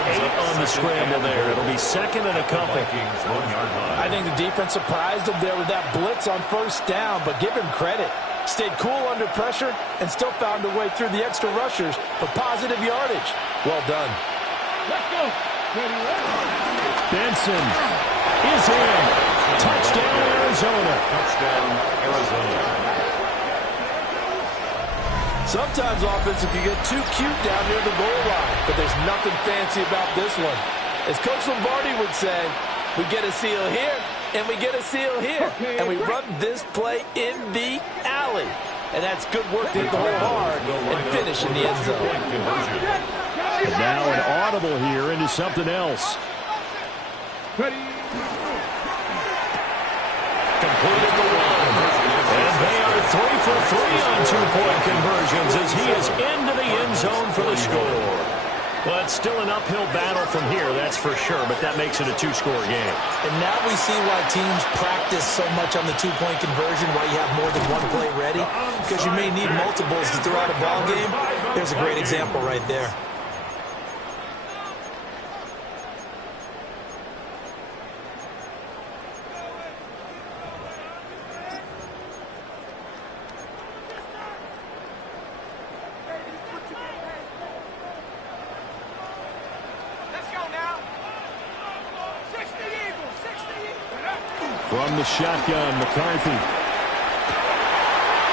on the scramble there. It'll be 2nd and a couple. I think the defense surprised him there with that blitz on 1st down, but give him credit. Stayed cool under pressure and still found a way through the extra rushers for positive yardage. Well done. Let's go. Benson is in. Touchdown, Arizona. Touchdown, Arizona. Sometimes offensive can get too cute down near the goal line, but there's nothing fancy about this one. As Coach Lombardi would say, we get a seal here, and we get a seal here, and we run this play in the alley. And that's good work to hit the hole hard and finish in the end zone. And now an audible here into something else. Completed the 1. And they are 3 for 3 on 2-point conversions as he is into the end zone for the score. Well, it's still an uphill battle from here, that's for sure, but that makes it a 2-score game. And now we see why teams practice so much on the 2-point conversion, why you have more than one play ready, because you may need multiples to throw out a ball game. There's a great example right there. From the shotgun, McCarthy.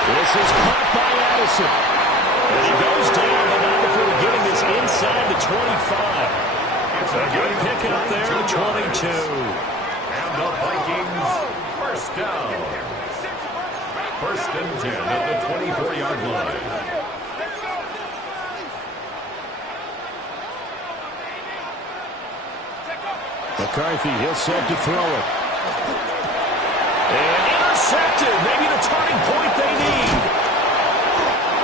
This is caught by Addison. And he goes down, but not before getting this inside the 25. So a good pickup there at 22. And the Vikings, 1st down. 1st and 10 at the 24-yard line. McCarthy, he'll set to throw it. And intercepted. Maybe the turning point they need.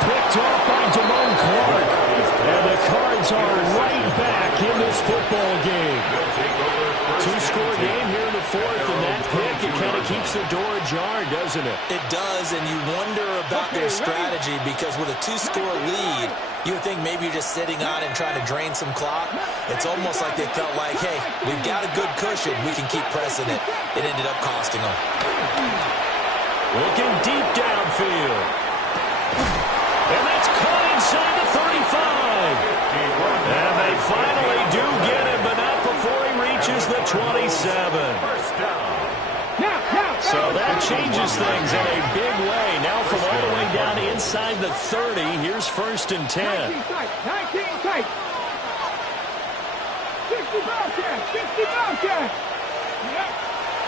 Picked off by Damone Clark. And the Cards are right back in this football game. 2-score game here in the 4th, and that pick, it kind of keeps the door ajar, doesn't it? It does, and you wonder about their strategy because with a 2-score lead, you would think maybe you're just sitting on and trying to drain some clock. It's almost like they felt like, hey, we've got a good cushion. We can keep pressing it. It ended up costing them. Looking deep downfield. And that's caught inside the 35. And they finally do get him, but not before he reaches the 27. So that changes things in a big way. Now from all the way down inside the 30, here's 1st and 10. 19 tight. 60 Bobcats.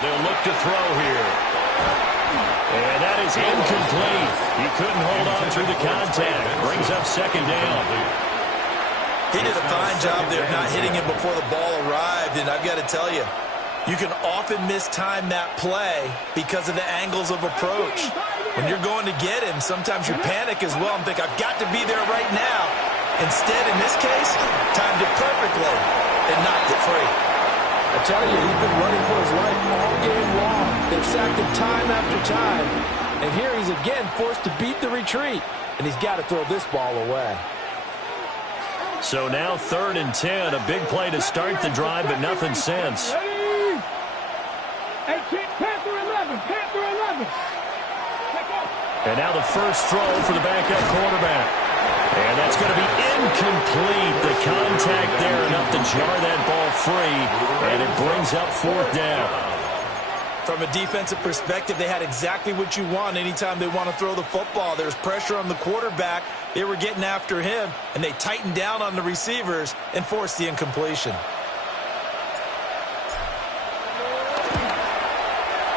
They'll look to throw here. And that is incomplete. He couldn't hold on through the contact. Brings up 2nd down. He did a fine job there of not hitting him before the ball arrived, and I've got to tell you, you can often mistime that play because of the angles of approach. When you're going to get him, sometimes you panic as well and think, I've got to be there right now. Instead, in this case, timed it perfectly and knocked it free. I tell you, he's been running for his life all game long. They've sacked him time after time. And here he's again forced to beat the retreat, and he's got to throw this ball away. So now 3rd and 10, a big play to start the drive, but nothing since. 18, Panther 11. And now the first throw for the backup quarterback. And that's going to be incomplete. The contact there enough to jar that ball free, and it brings up fourth down. From a defensive perspective, they had exactly what you want anytime they want to throw the football. There's pressure on the quarterback. They were getting after him, and they tightened down on the receivers and forced the incompletion.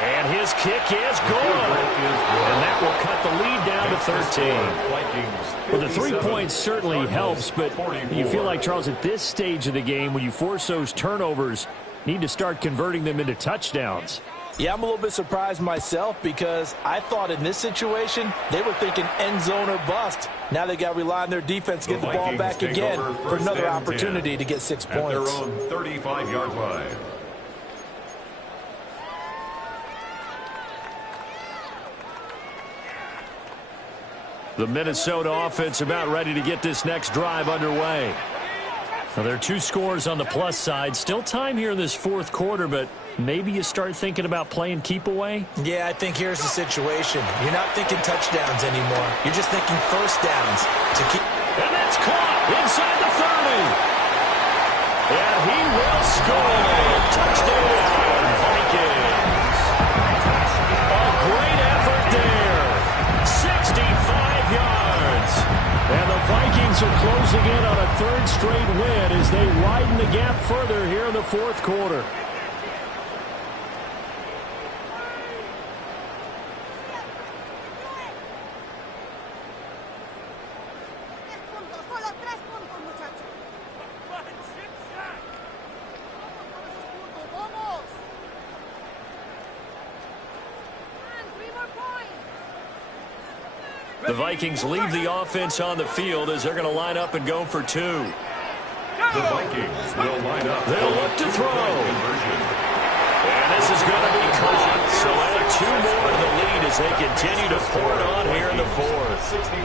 And his kick is good. And that will cut the lead down to 13. Well, the 3 points certainly helps, but you feel like, Charles, at this stage of the game, when you force those turnovers, need to start converting them into touchdowns. Yeah, I'm a little bit surprised myself because I thought in this situation they were thinking end zone or bust. Now they got to rely on their defense to get the ball back again for another opportunity to get 6 points. At their own 35-yard line. The Minnesota offense about ready to get this next drive underway. Now, there are 2 scores on the plus side. Still time here in this fourth quarter, but maybe you start thinking about playing keep away? Yeah, I think here's the situation. You're not thinking touchdowns anymore. You're just thinking first downs to keep. And that's caught inside the 30. And he will score. Touchdown, Vikings. A great effort there. 65 yards. And the Vikings are closing in on a third straight win as they widen the gap further here in the fourth quarter. The Vikings leave the offense on the field as they're going to line up and go for 2. The Vikings will line up. They'll look to throw. And this is going to be caught. So add 2 more to the lead as they continue to pour it on here in the fourth. 65.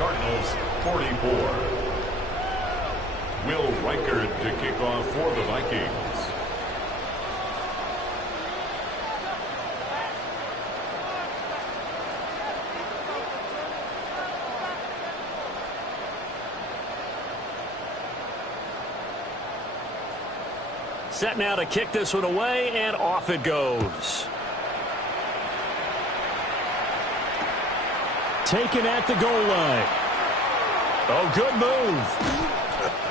Cardinals 44. Will Reichard to kick off for the Vikings. Set now to kick this one away, and off it goes. Taken at the goal line. Oh, good move.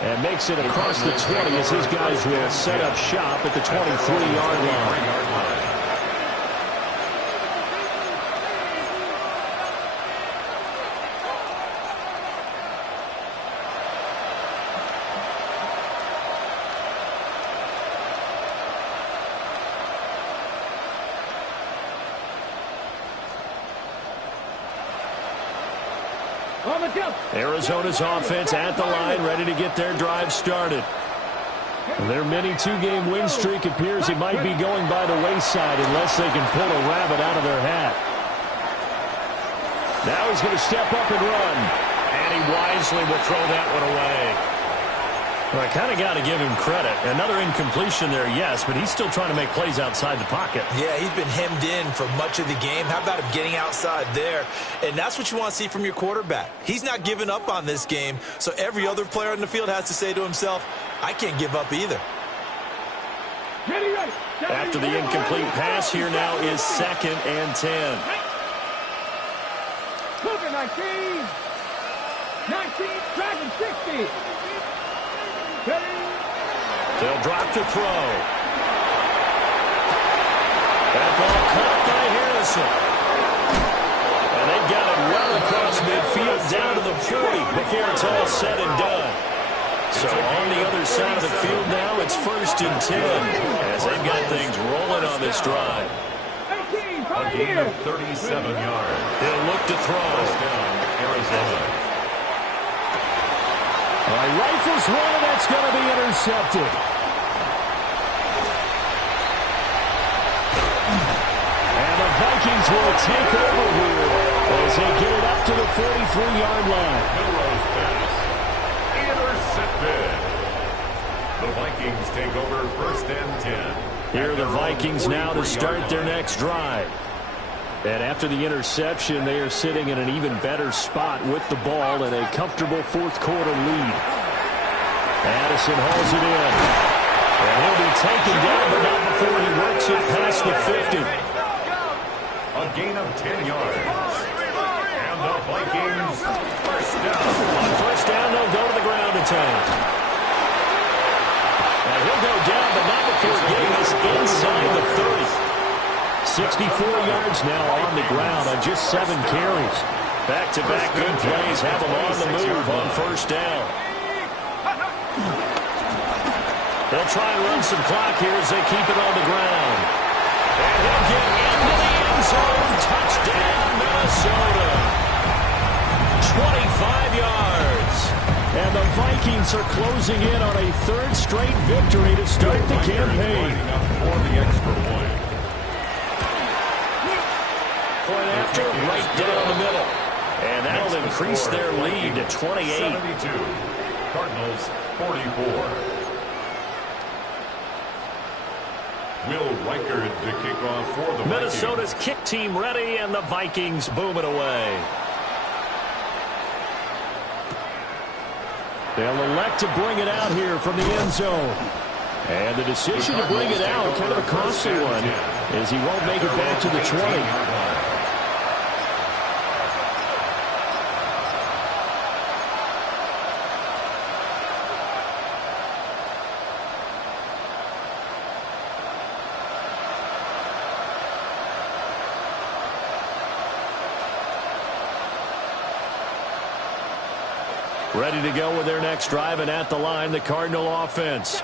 And makes it across the 20 as his guys will set up shop at the 23-yard line. Arizona's offense at the line, ready to get their drive started. Their mini 2-game win streak appears it might be going by the wayside unless they can pull a rabbit out of their hat. Now he's going to step up and run. And he wisely will throw that one away. Well, I kind of got to give him credit. Another incompletion there, yes, but he's still trying to make plays outside the pocket. Yeah, he's been hemmed in for much of the game. How about him getting outside there? And that's what you want to see from your quarterback. He's not giving up on this game, so every other player on the field has to say to himself, I can't give up either. After the incomplete pass, here now is 2nd and 10. 19, Dragon 60. They'll drop to throw. That ball caught by Harrison. And they've got it well across midfield down to the 40 before it's all said and done. So on the other side of the field now, it's 1st and 10 as they've got things rolling on this drive. A gain of 37 yards. They'll look to throw. First down, Arizona. All right, rifles one, and that's going to be intercepted. And the Vikings will take over here as they get it up to the 43-yard line. Milrose pass. Intercepted. The Vikings take over 1st and 10. Here are the Vikings now to start their next drive. And after the interception, they are sitting in an even better spot with the ball in a comfortable fourth-quarter lead. Addison hauls it in. And he'll be taken down, but not before he works it past the 50. A gain of 10 yards. And the Vikings first down. On first down, they'll go to the ground attack. And he'll go down, but not before getting us inside the 30. 64 yards now on the ground on just 7 carries. Back-to-back good plays have him on the move on first down. They'll try and run some clock here as they keep it on the ground. And he'll get into the end zone. Touchdown, Minnesota. 25 yards. And the Vikings are closing in on a third straight victory to start the campaign. For the extra point. Point after, right down the middle. And that'll increase their lead to 28. 72. Cardinals 44. Will Reichard to kick off for the Minnesota's Vikings. kick team ready, and the Vikings boom it away. They'll elect to bring it out here from the end zone. And the decision to bring it out, kind of a costly one, as he won't make it back to the 20. Ready to go with their next drive, and at the line, the Cardinal offense.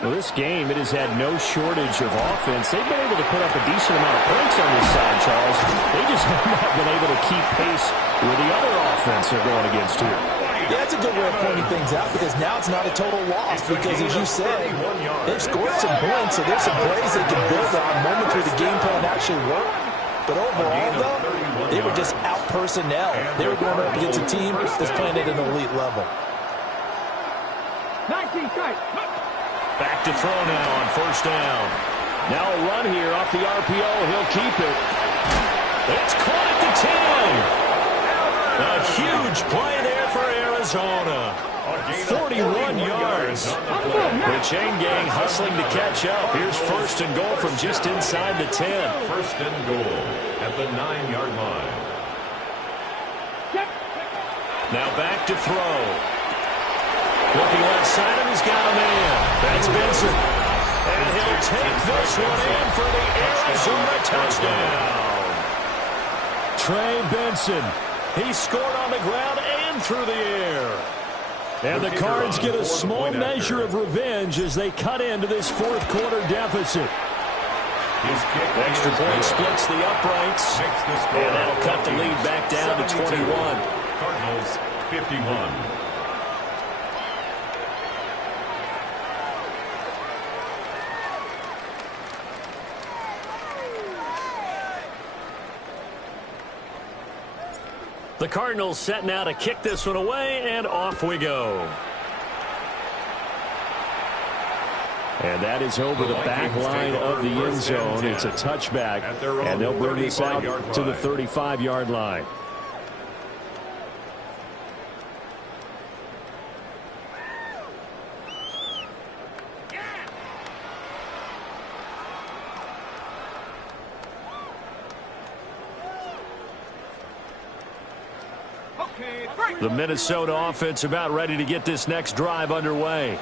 Well, this game, it has had no shortage of offense. They've been able to put up a decent amount of points on this side, Charles. They just have not been able to keep pace with the other offense they're going against here. Yeah, that's a good way of pointing things out, because now it's not a total loss, because as you said, they've scored some points, so there's some plays they can build on moments where the game plan actually worked. But overall, though, they were just out personnel. They were going up against a team that's playing at an elite level. 19 tight. Back to throw now on first down. Now a run here off the RPO. He'll keep it. It's caught at the 10. A huge play there for Arizona. 41 yards. The chain gang hustling to catch up. Here's first and goal from just inside the 10. First and goal at the 9-yard line. Now back to throw. Looking left side, and he's got a man. That's Benson. And he'll take this one in for the Arizona touchdown. Trey Benson. He scored on the ground and through the air. And the Cards get a small measure of revenge as they cut into this fourth-quarter deficit. Extra point splits the uprights. And that'll cut the lead back down to 21. Cardinals 51. The Cardinals set now to kick this one away, and off we go. And that is over the back line of the end zone. It's a touchback, and they'll bring this out to the 35-yard line. The Minnesota offense about ready to get this next drive underway.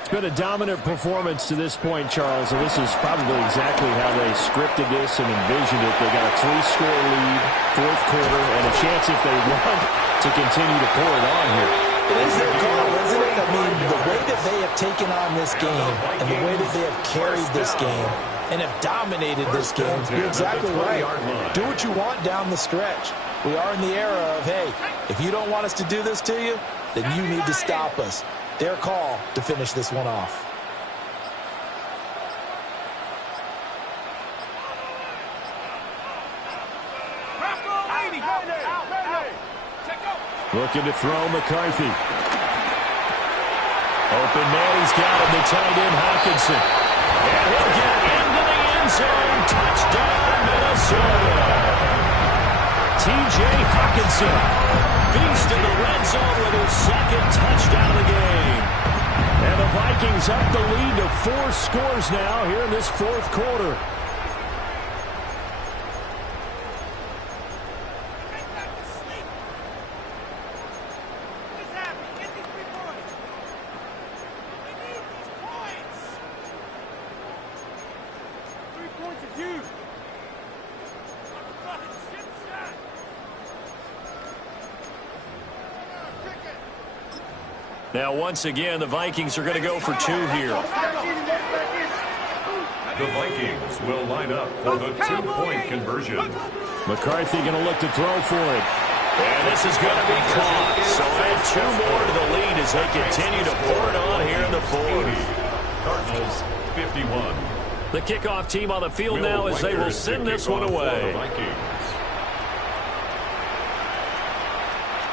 It's been a dominant performance to this point, Charles, and this is probably exactly how they scripted this and envisioned it. They got a 3-score lead, fourth quarter, and a chance if they want to continue to pour it on here. It is their goal, isn't it? I mean, the way that they have taken on this game and the way that they have carried this game and have dominated this game, you're exactly right. Do what you want down the stretch. We are in the era of, hey, if you don't want us to do this to you, then you need to stop us. Their call to finish this one off. Looking to throw McCarthy. Open man, he's got him. The tight end, Hawkinson. And he'll get into the end zone. Touchdown, Minnesota. him. Beast in the red zone with his second touchdown of the game. And the Vikings up the lead to 4 scores now here in this fourth quarter. Now, once again, the Vikings are going to go for 2 here. The Vikings will line up for the 2-point conversion. McCarthy going to look to throw for it. And this is going to be caught. So add 2 more to the lead as they continue to pour it on here in the fourth. Cardinals 51. The kickoff team on the field now as they will send this one away.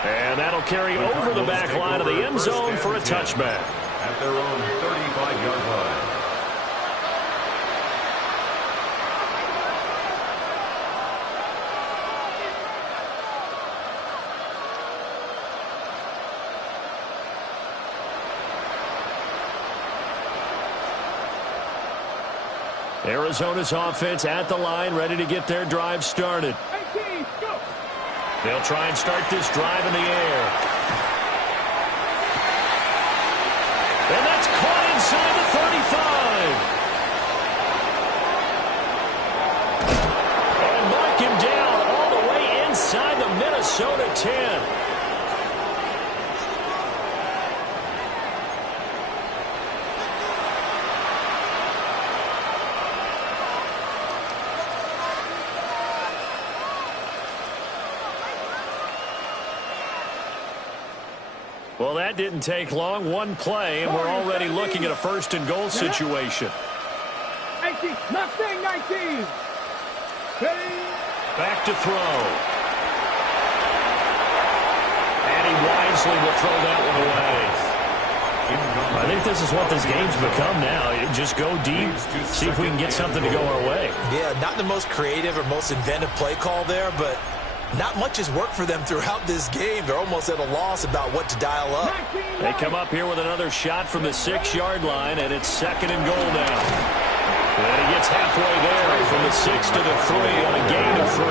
And that'll carry over the back line of the end zone for a touchback. At their own 35-yard line. Arizona's offense at the line, ready to get their drive started. They'll try and start this drive in the air. And that's caught inside the 35. And mark him down all the way inside the Minnesota 10. Well, that didn't take long. 1 play, and we're already looking at a 1st and goal situation. 19, Mustang 19. Back to throw. And he wisely will throw that one away. I think this is what this game's become now. You just go deep, see if we can get something to go our way. Yeah, not the most creative or most inventive play call there, but not much has worked for them throughout this game. They're almost at a loss about what to dial up. They come up here with another shot from the 6-yard line, and it's 2nd and goal now. And he gets halfway there from the 6 to the 3 on a gain of 3.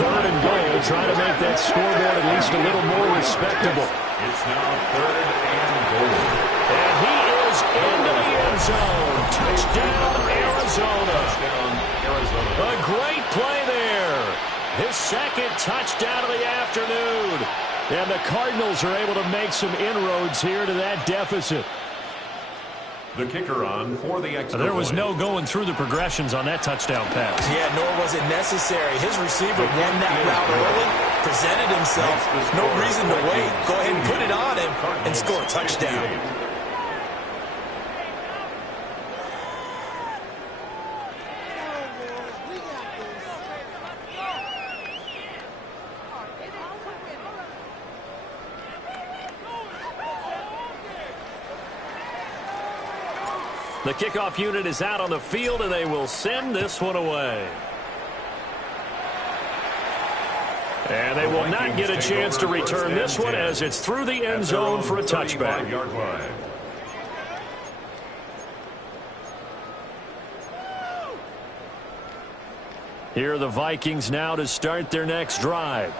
3rd and goal, trying to make that scoreboard at least a little more respectable. It's now 3rd and goal. And he is into the end zone. Touchdown, Arizona. A great play there. His 2nd touchdown of the afternoon. And the Cardinals are able to make some inroads here to that deficit. The kicker on for the extra There was point. no going through the progressions on that touchdown pass. Yeah, nor was it necessary. His receiver won that route early, presented himself. No reason to wait. Go ahead and put it on him and score a touchdown. The kickoff unit is out on the field, and they will send this one away. And they will not get a chance to return this one as it's through the end zone for a touchback. Here are the Vikings now to start their next drive.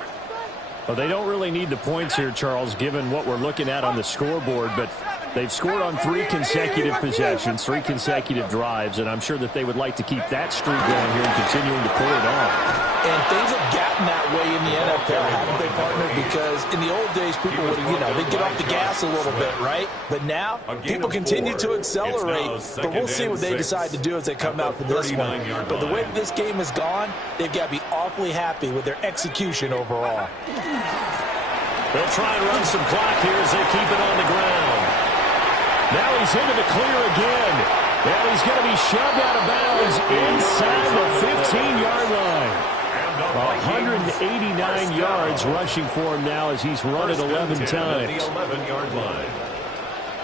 Well, they don't really need the points here, Charles, given what we're looking at on the scoreboard, but they've scored on 3 consecutive possessions, 3 consecutive drives, and I'm sure that they would like to keep that streak going here and continuing to pour it on. And things have gotten that way in the NFL, haven't they, partner? Because in the old days, people would, they'd get off the gas a little bit, right? But now, people continue to accelerate, but we'll see what they decide to do as they come out for this one. But the way this game has gone, they've got to be awfully happy with their execution overall. They'll try and run some clock here as they keep it on the ground. Now he's into the clear again. And he's going to be shoved out of bounds inside the 15-yard line. 189 yards rushing for him now as he's run it 11 times. 11-yard line.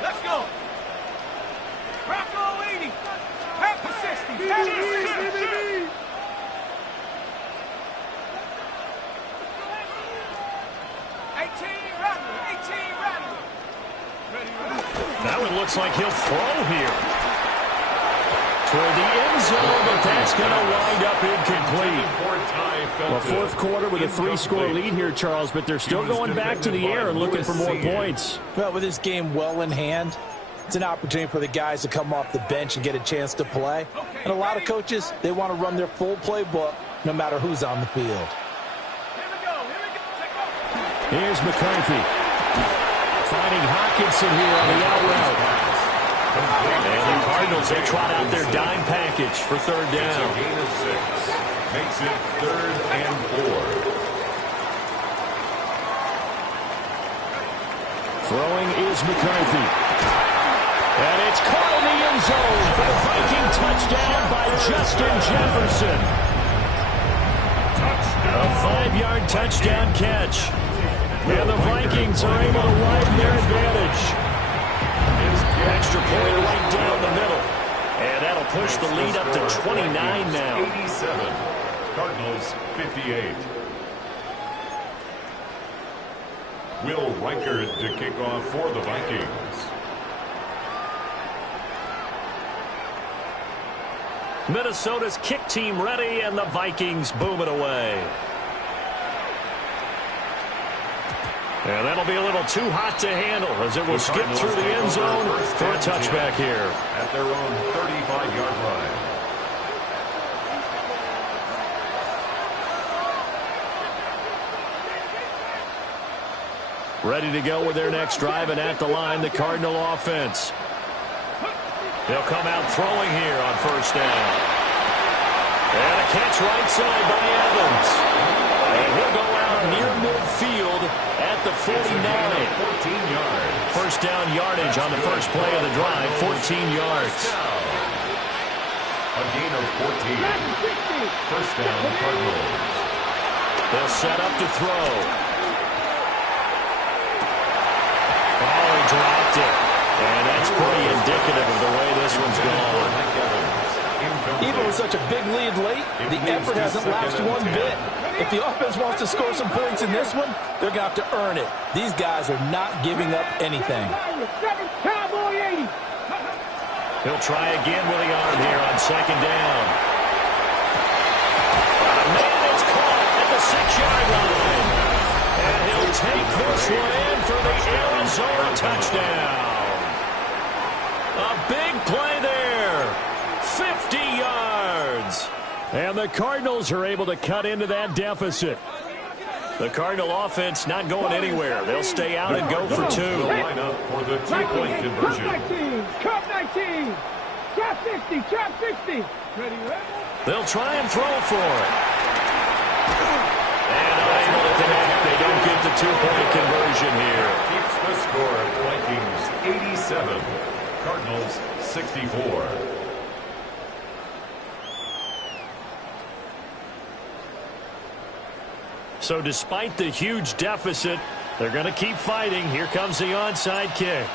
Let's go. Rocco 80. Half a 60. Half a 60. That one looks like he'll throw here. Toward the end zone, but that's going to wind up incomplete. Well, fourth quarter with a 3-score lead here, Charles, but they're still going back to the air and looking for more points. Well, with this game well in hand, it's an opportunity for the guys to come off the bench and get a chance to play. And a lot of coaches, they want to run their full playbook no matter who's on the field. Here's McCarthy. Finding Hawkinson here on the out route. And the Cardinals, they trot out their dime package for third down. Gain of 6. Makes it 3rd and 4. Throwing is McCarthy. And it's caught in the end zone for the Viking touchdown by Justin Jefferson. A 5-yard touchdown catch. And the Vikings are able to widen their advantage. Extra point right down the middle. And that'll push the lead up to 29 now. 87. Cardinals 58. Will Reichard to kick off for the Vikings. Minnesota's kick team ready, and the Vikings boom it away. And that'll be a little too hot to handle as it will skip through the end zone for a touchback here. At their own 35-yard line. Ready to go with their next drive, and at the line, the Cardinal offense. They'll come out throwing here on first down. And a catch right side by Evans. And he'll go out near midfield at the 49. 14 yards. First down yardage on the first play of the drive, 14 yards. A gain of 14. First down, Cardinals. They'll set up to throw. Oh, he dropped it. And that's pretty indicative of the way this one's gone. Even with such a big lead late, the effort hasn't lapsed one bit. If the offense wants to score some points in this one, they're going to have to earn it. These guys are not giving up anything. He'll try again with the arm here on second down. Man, it's caught at the 6-yard line. And he'll take this one in for the Arizona touchdown. A big play there. 50 yards. And the Cardinals are able to cut into that deficit. The Cardinal offense not going anywhere. They'll stay out and go for 2. Line up for the 2-point conversion. Trap 19. Trap 50. Trap 60. Ready? They'll try and throw for it. And unable to connect. They don't get the 2-point conversion here. Keeps the score. Vikings 87. Cardinals 64. So despite the huge deficit, they're going to keep fighting. Here comes the onside kick.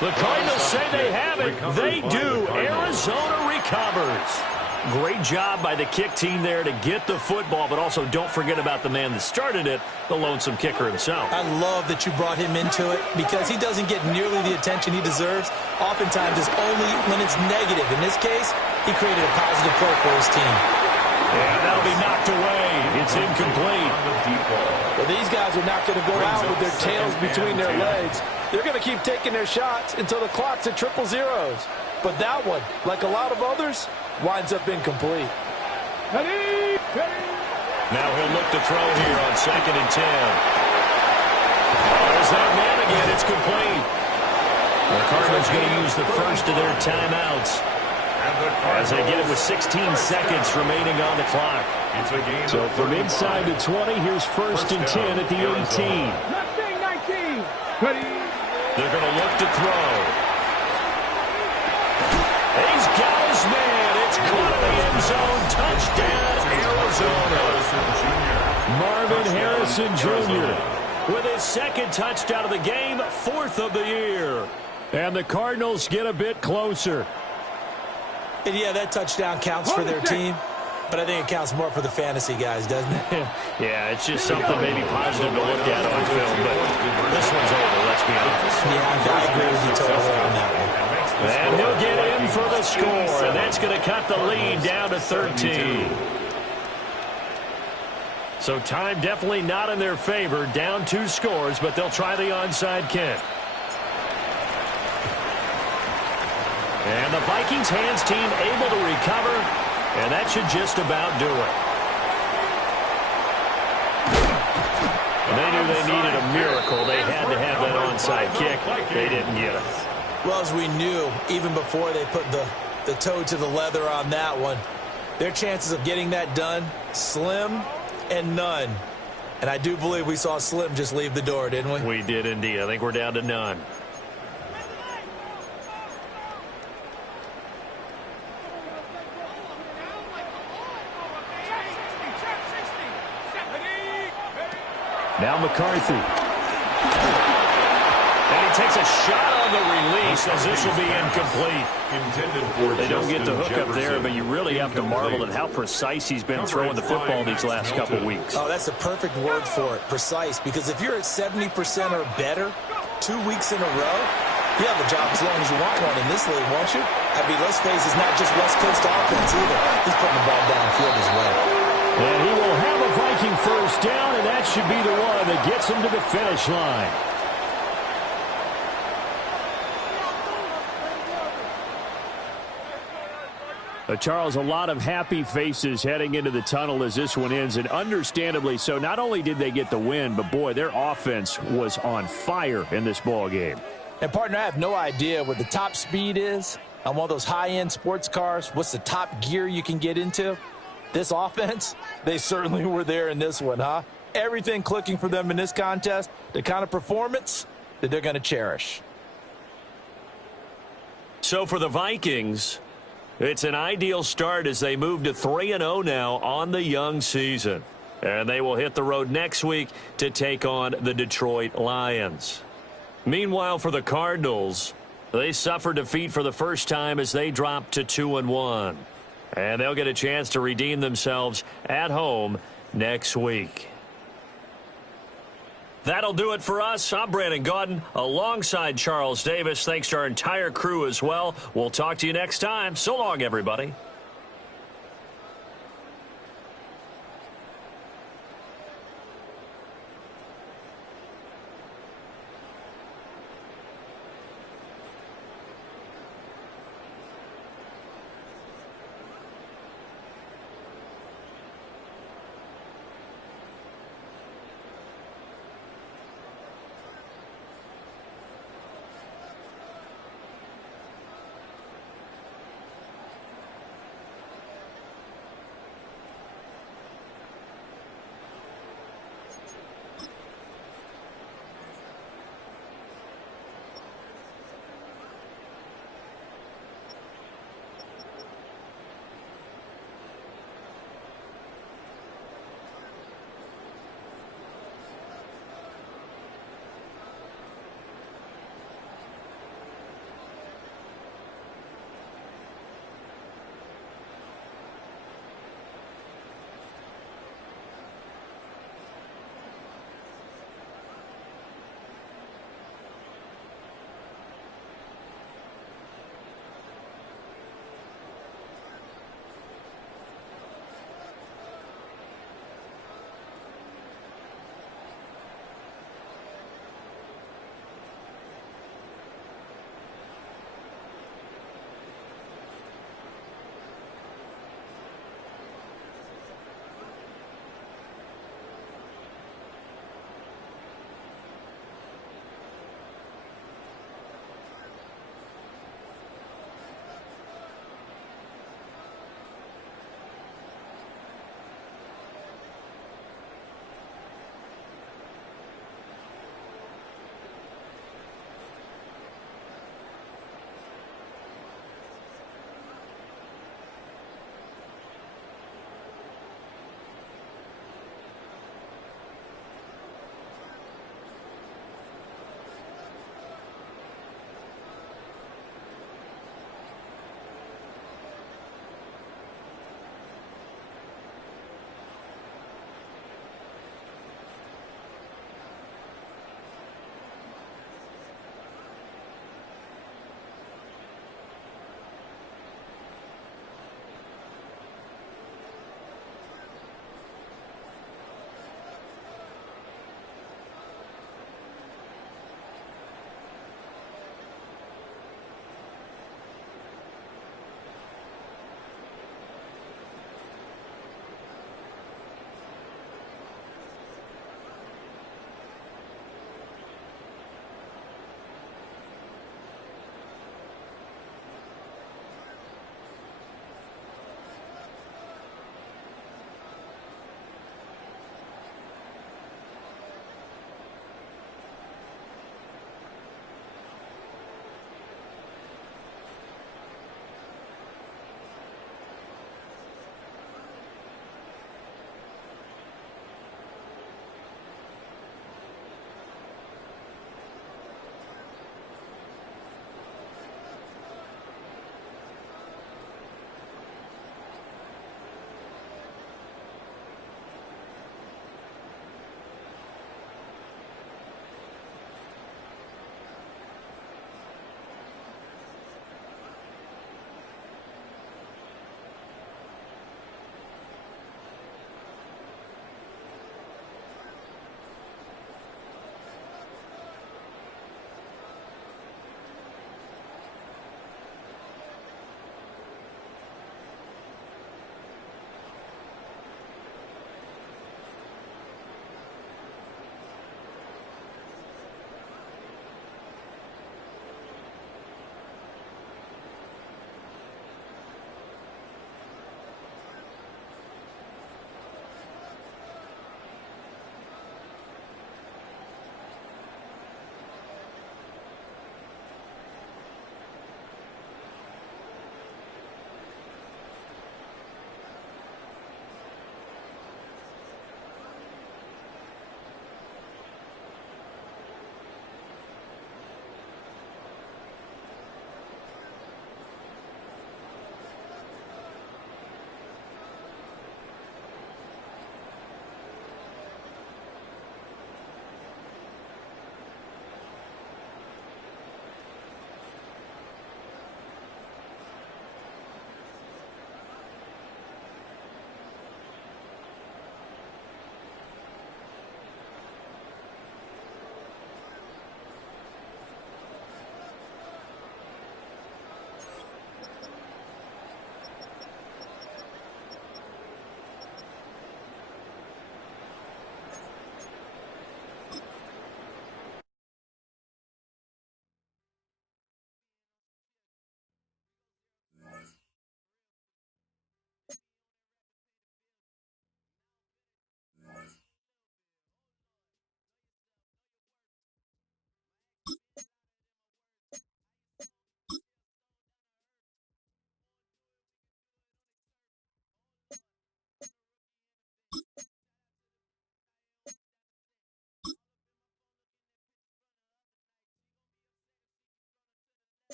The Cardinals say they have it. They do. Arizona recovers. Great job by the kick team there to get the football, but also don't forget about the man that started it, the lonesome kicker himself. I love that you brought him into it because he doesn't get nearly the attention he deserves. Oftentimes it's only when it's negative. In this case, he created a positive play for his team. And that'll be knocked away. It's incomplete. Well, these guys are not going to go out with their tails between their legs. They're going to keep taking their shots until the clock's at 000. But that one, like a lot of others, winds up incomplete. Now he'll look to throw here on 2nd and 10. There's that man again. It's complete. The Cardinals going to use the first of their timeouts as they get it with 16 seconds remaining on the clock. So from inside the 20, here's 1st and 10 at the 18. They're going to look to throw. He's got his man. It's caught in the end zone. Touchdown, Arizona. Marvin Harrison Jr. with his 2nd touchdown of the game, 4th of the year. And the Cardinals get a bit closer. And yeah, that touchdown counts for their team. But I think it counts more for the fantasy guys, doesn't it? Yeah, it's just something maybe positive to look at on film, but this one's over, let's be honest. Yeah, I agree with you totally on that one. And he'll get in for the score, and that's going to cut the lead down to 13. So time definitely not in their favor, down 2 scores, but they'll try the onside kick. And the Vikings hands team able to recover, and that should just about do it. They knew they needed a miracle. They had to have that onside kick. They didn't get it. Well, as we knew, even before they put the toe to the leather on that one, their chances of getting that done, slim and none. And I do believe we saw Slim just leave the door, didn't we? We did indeed. I think we're down to none. Now McCarthy. And he takes a shot on the release as this will be incomplete. They don't get the hook up there, but you really have to marvel at how precise he's been throwing the football these last couple weeks. Oh, that's the perfect word for it, precise. Because if you're at 70% or better 2 weeks in a row, you have a job as long as you want one in this league, won't you? I mean, let's face it, it's not just West Coast offense either. He's putting the ball downfield as well. And he will have a Viking first down, and that should be the one that gets him to the finish line. Charles, a lot of happy faces heading into the tunnel as this one ends, and understandably so. Not only did they get the win, but, boy, their offense was on fire in this ball game. And, partner, I have no idea what the top speed is on one of those high-end sports cars. What's the top gear you can get into? This offense, they certainly were there in this one, huh? Everything clicking for them in this contest, the kind of performance that they're going to cherish. So for the Vikings, it's an ideal start as they move to 3-0 now on the young season. And they will hit the road next week to take on the Detroit Lions. Meanwhile, for the Cardinals, they suffered defeat for the first time as they dropped to 2-1. And they'll get a chance to redeem themselves at home next week. That'll do it for us. I'm Brandon Gaudin alongside Charles Davis. Thanks to our entire crew as well. We'll talk to you next time. So long, everybody.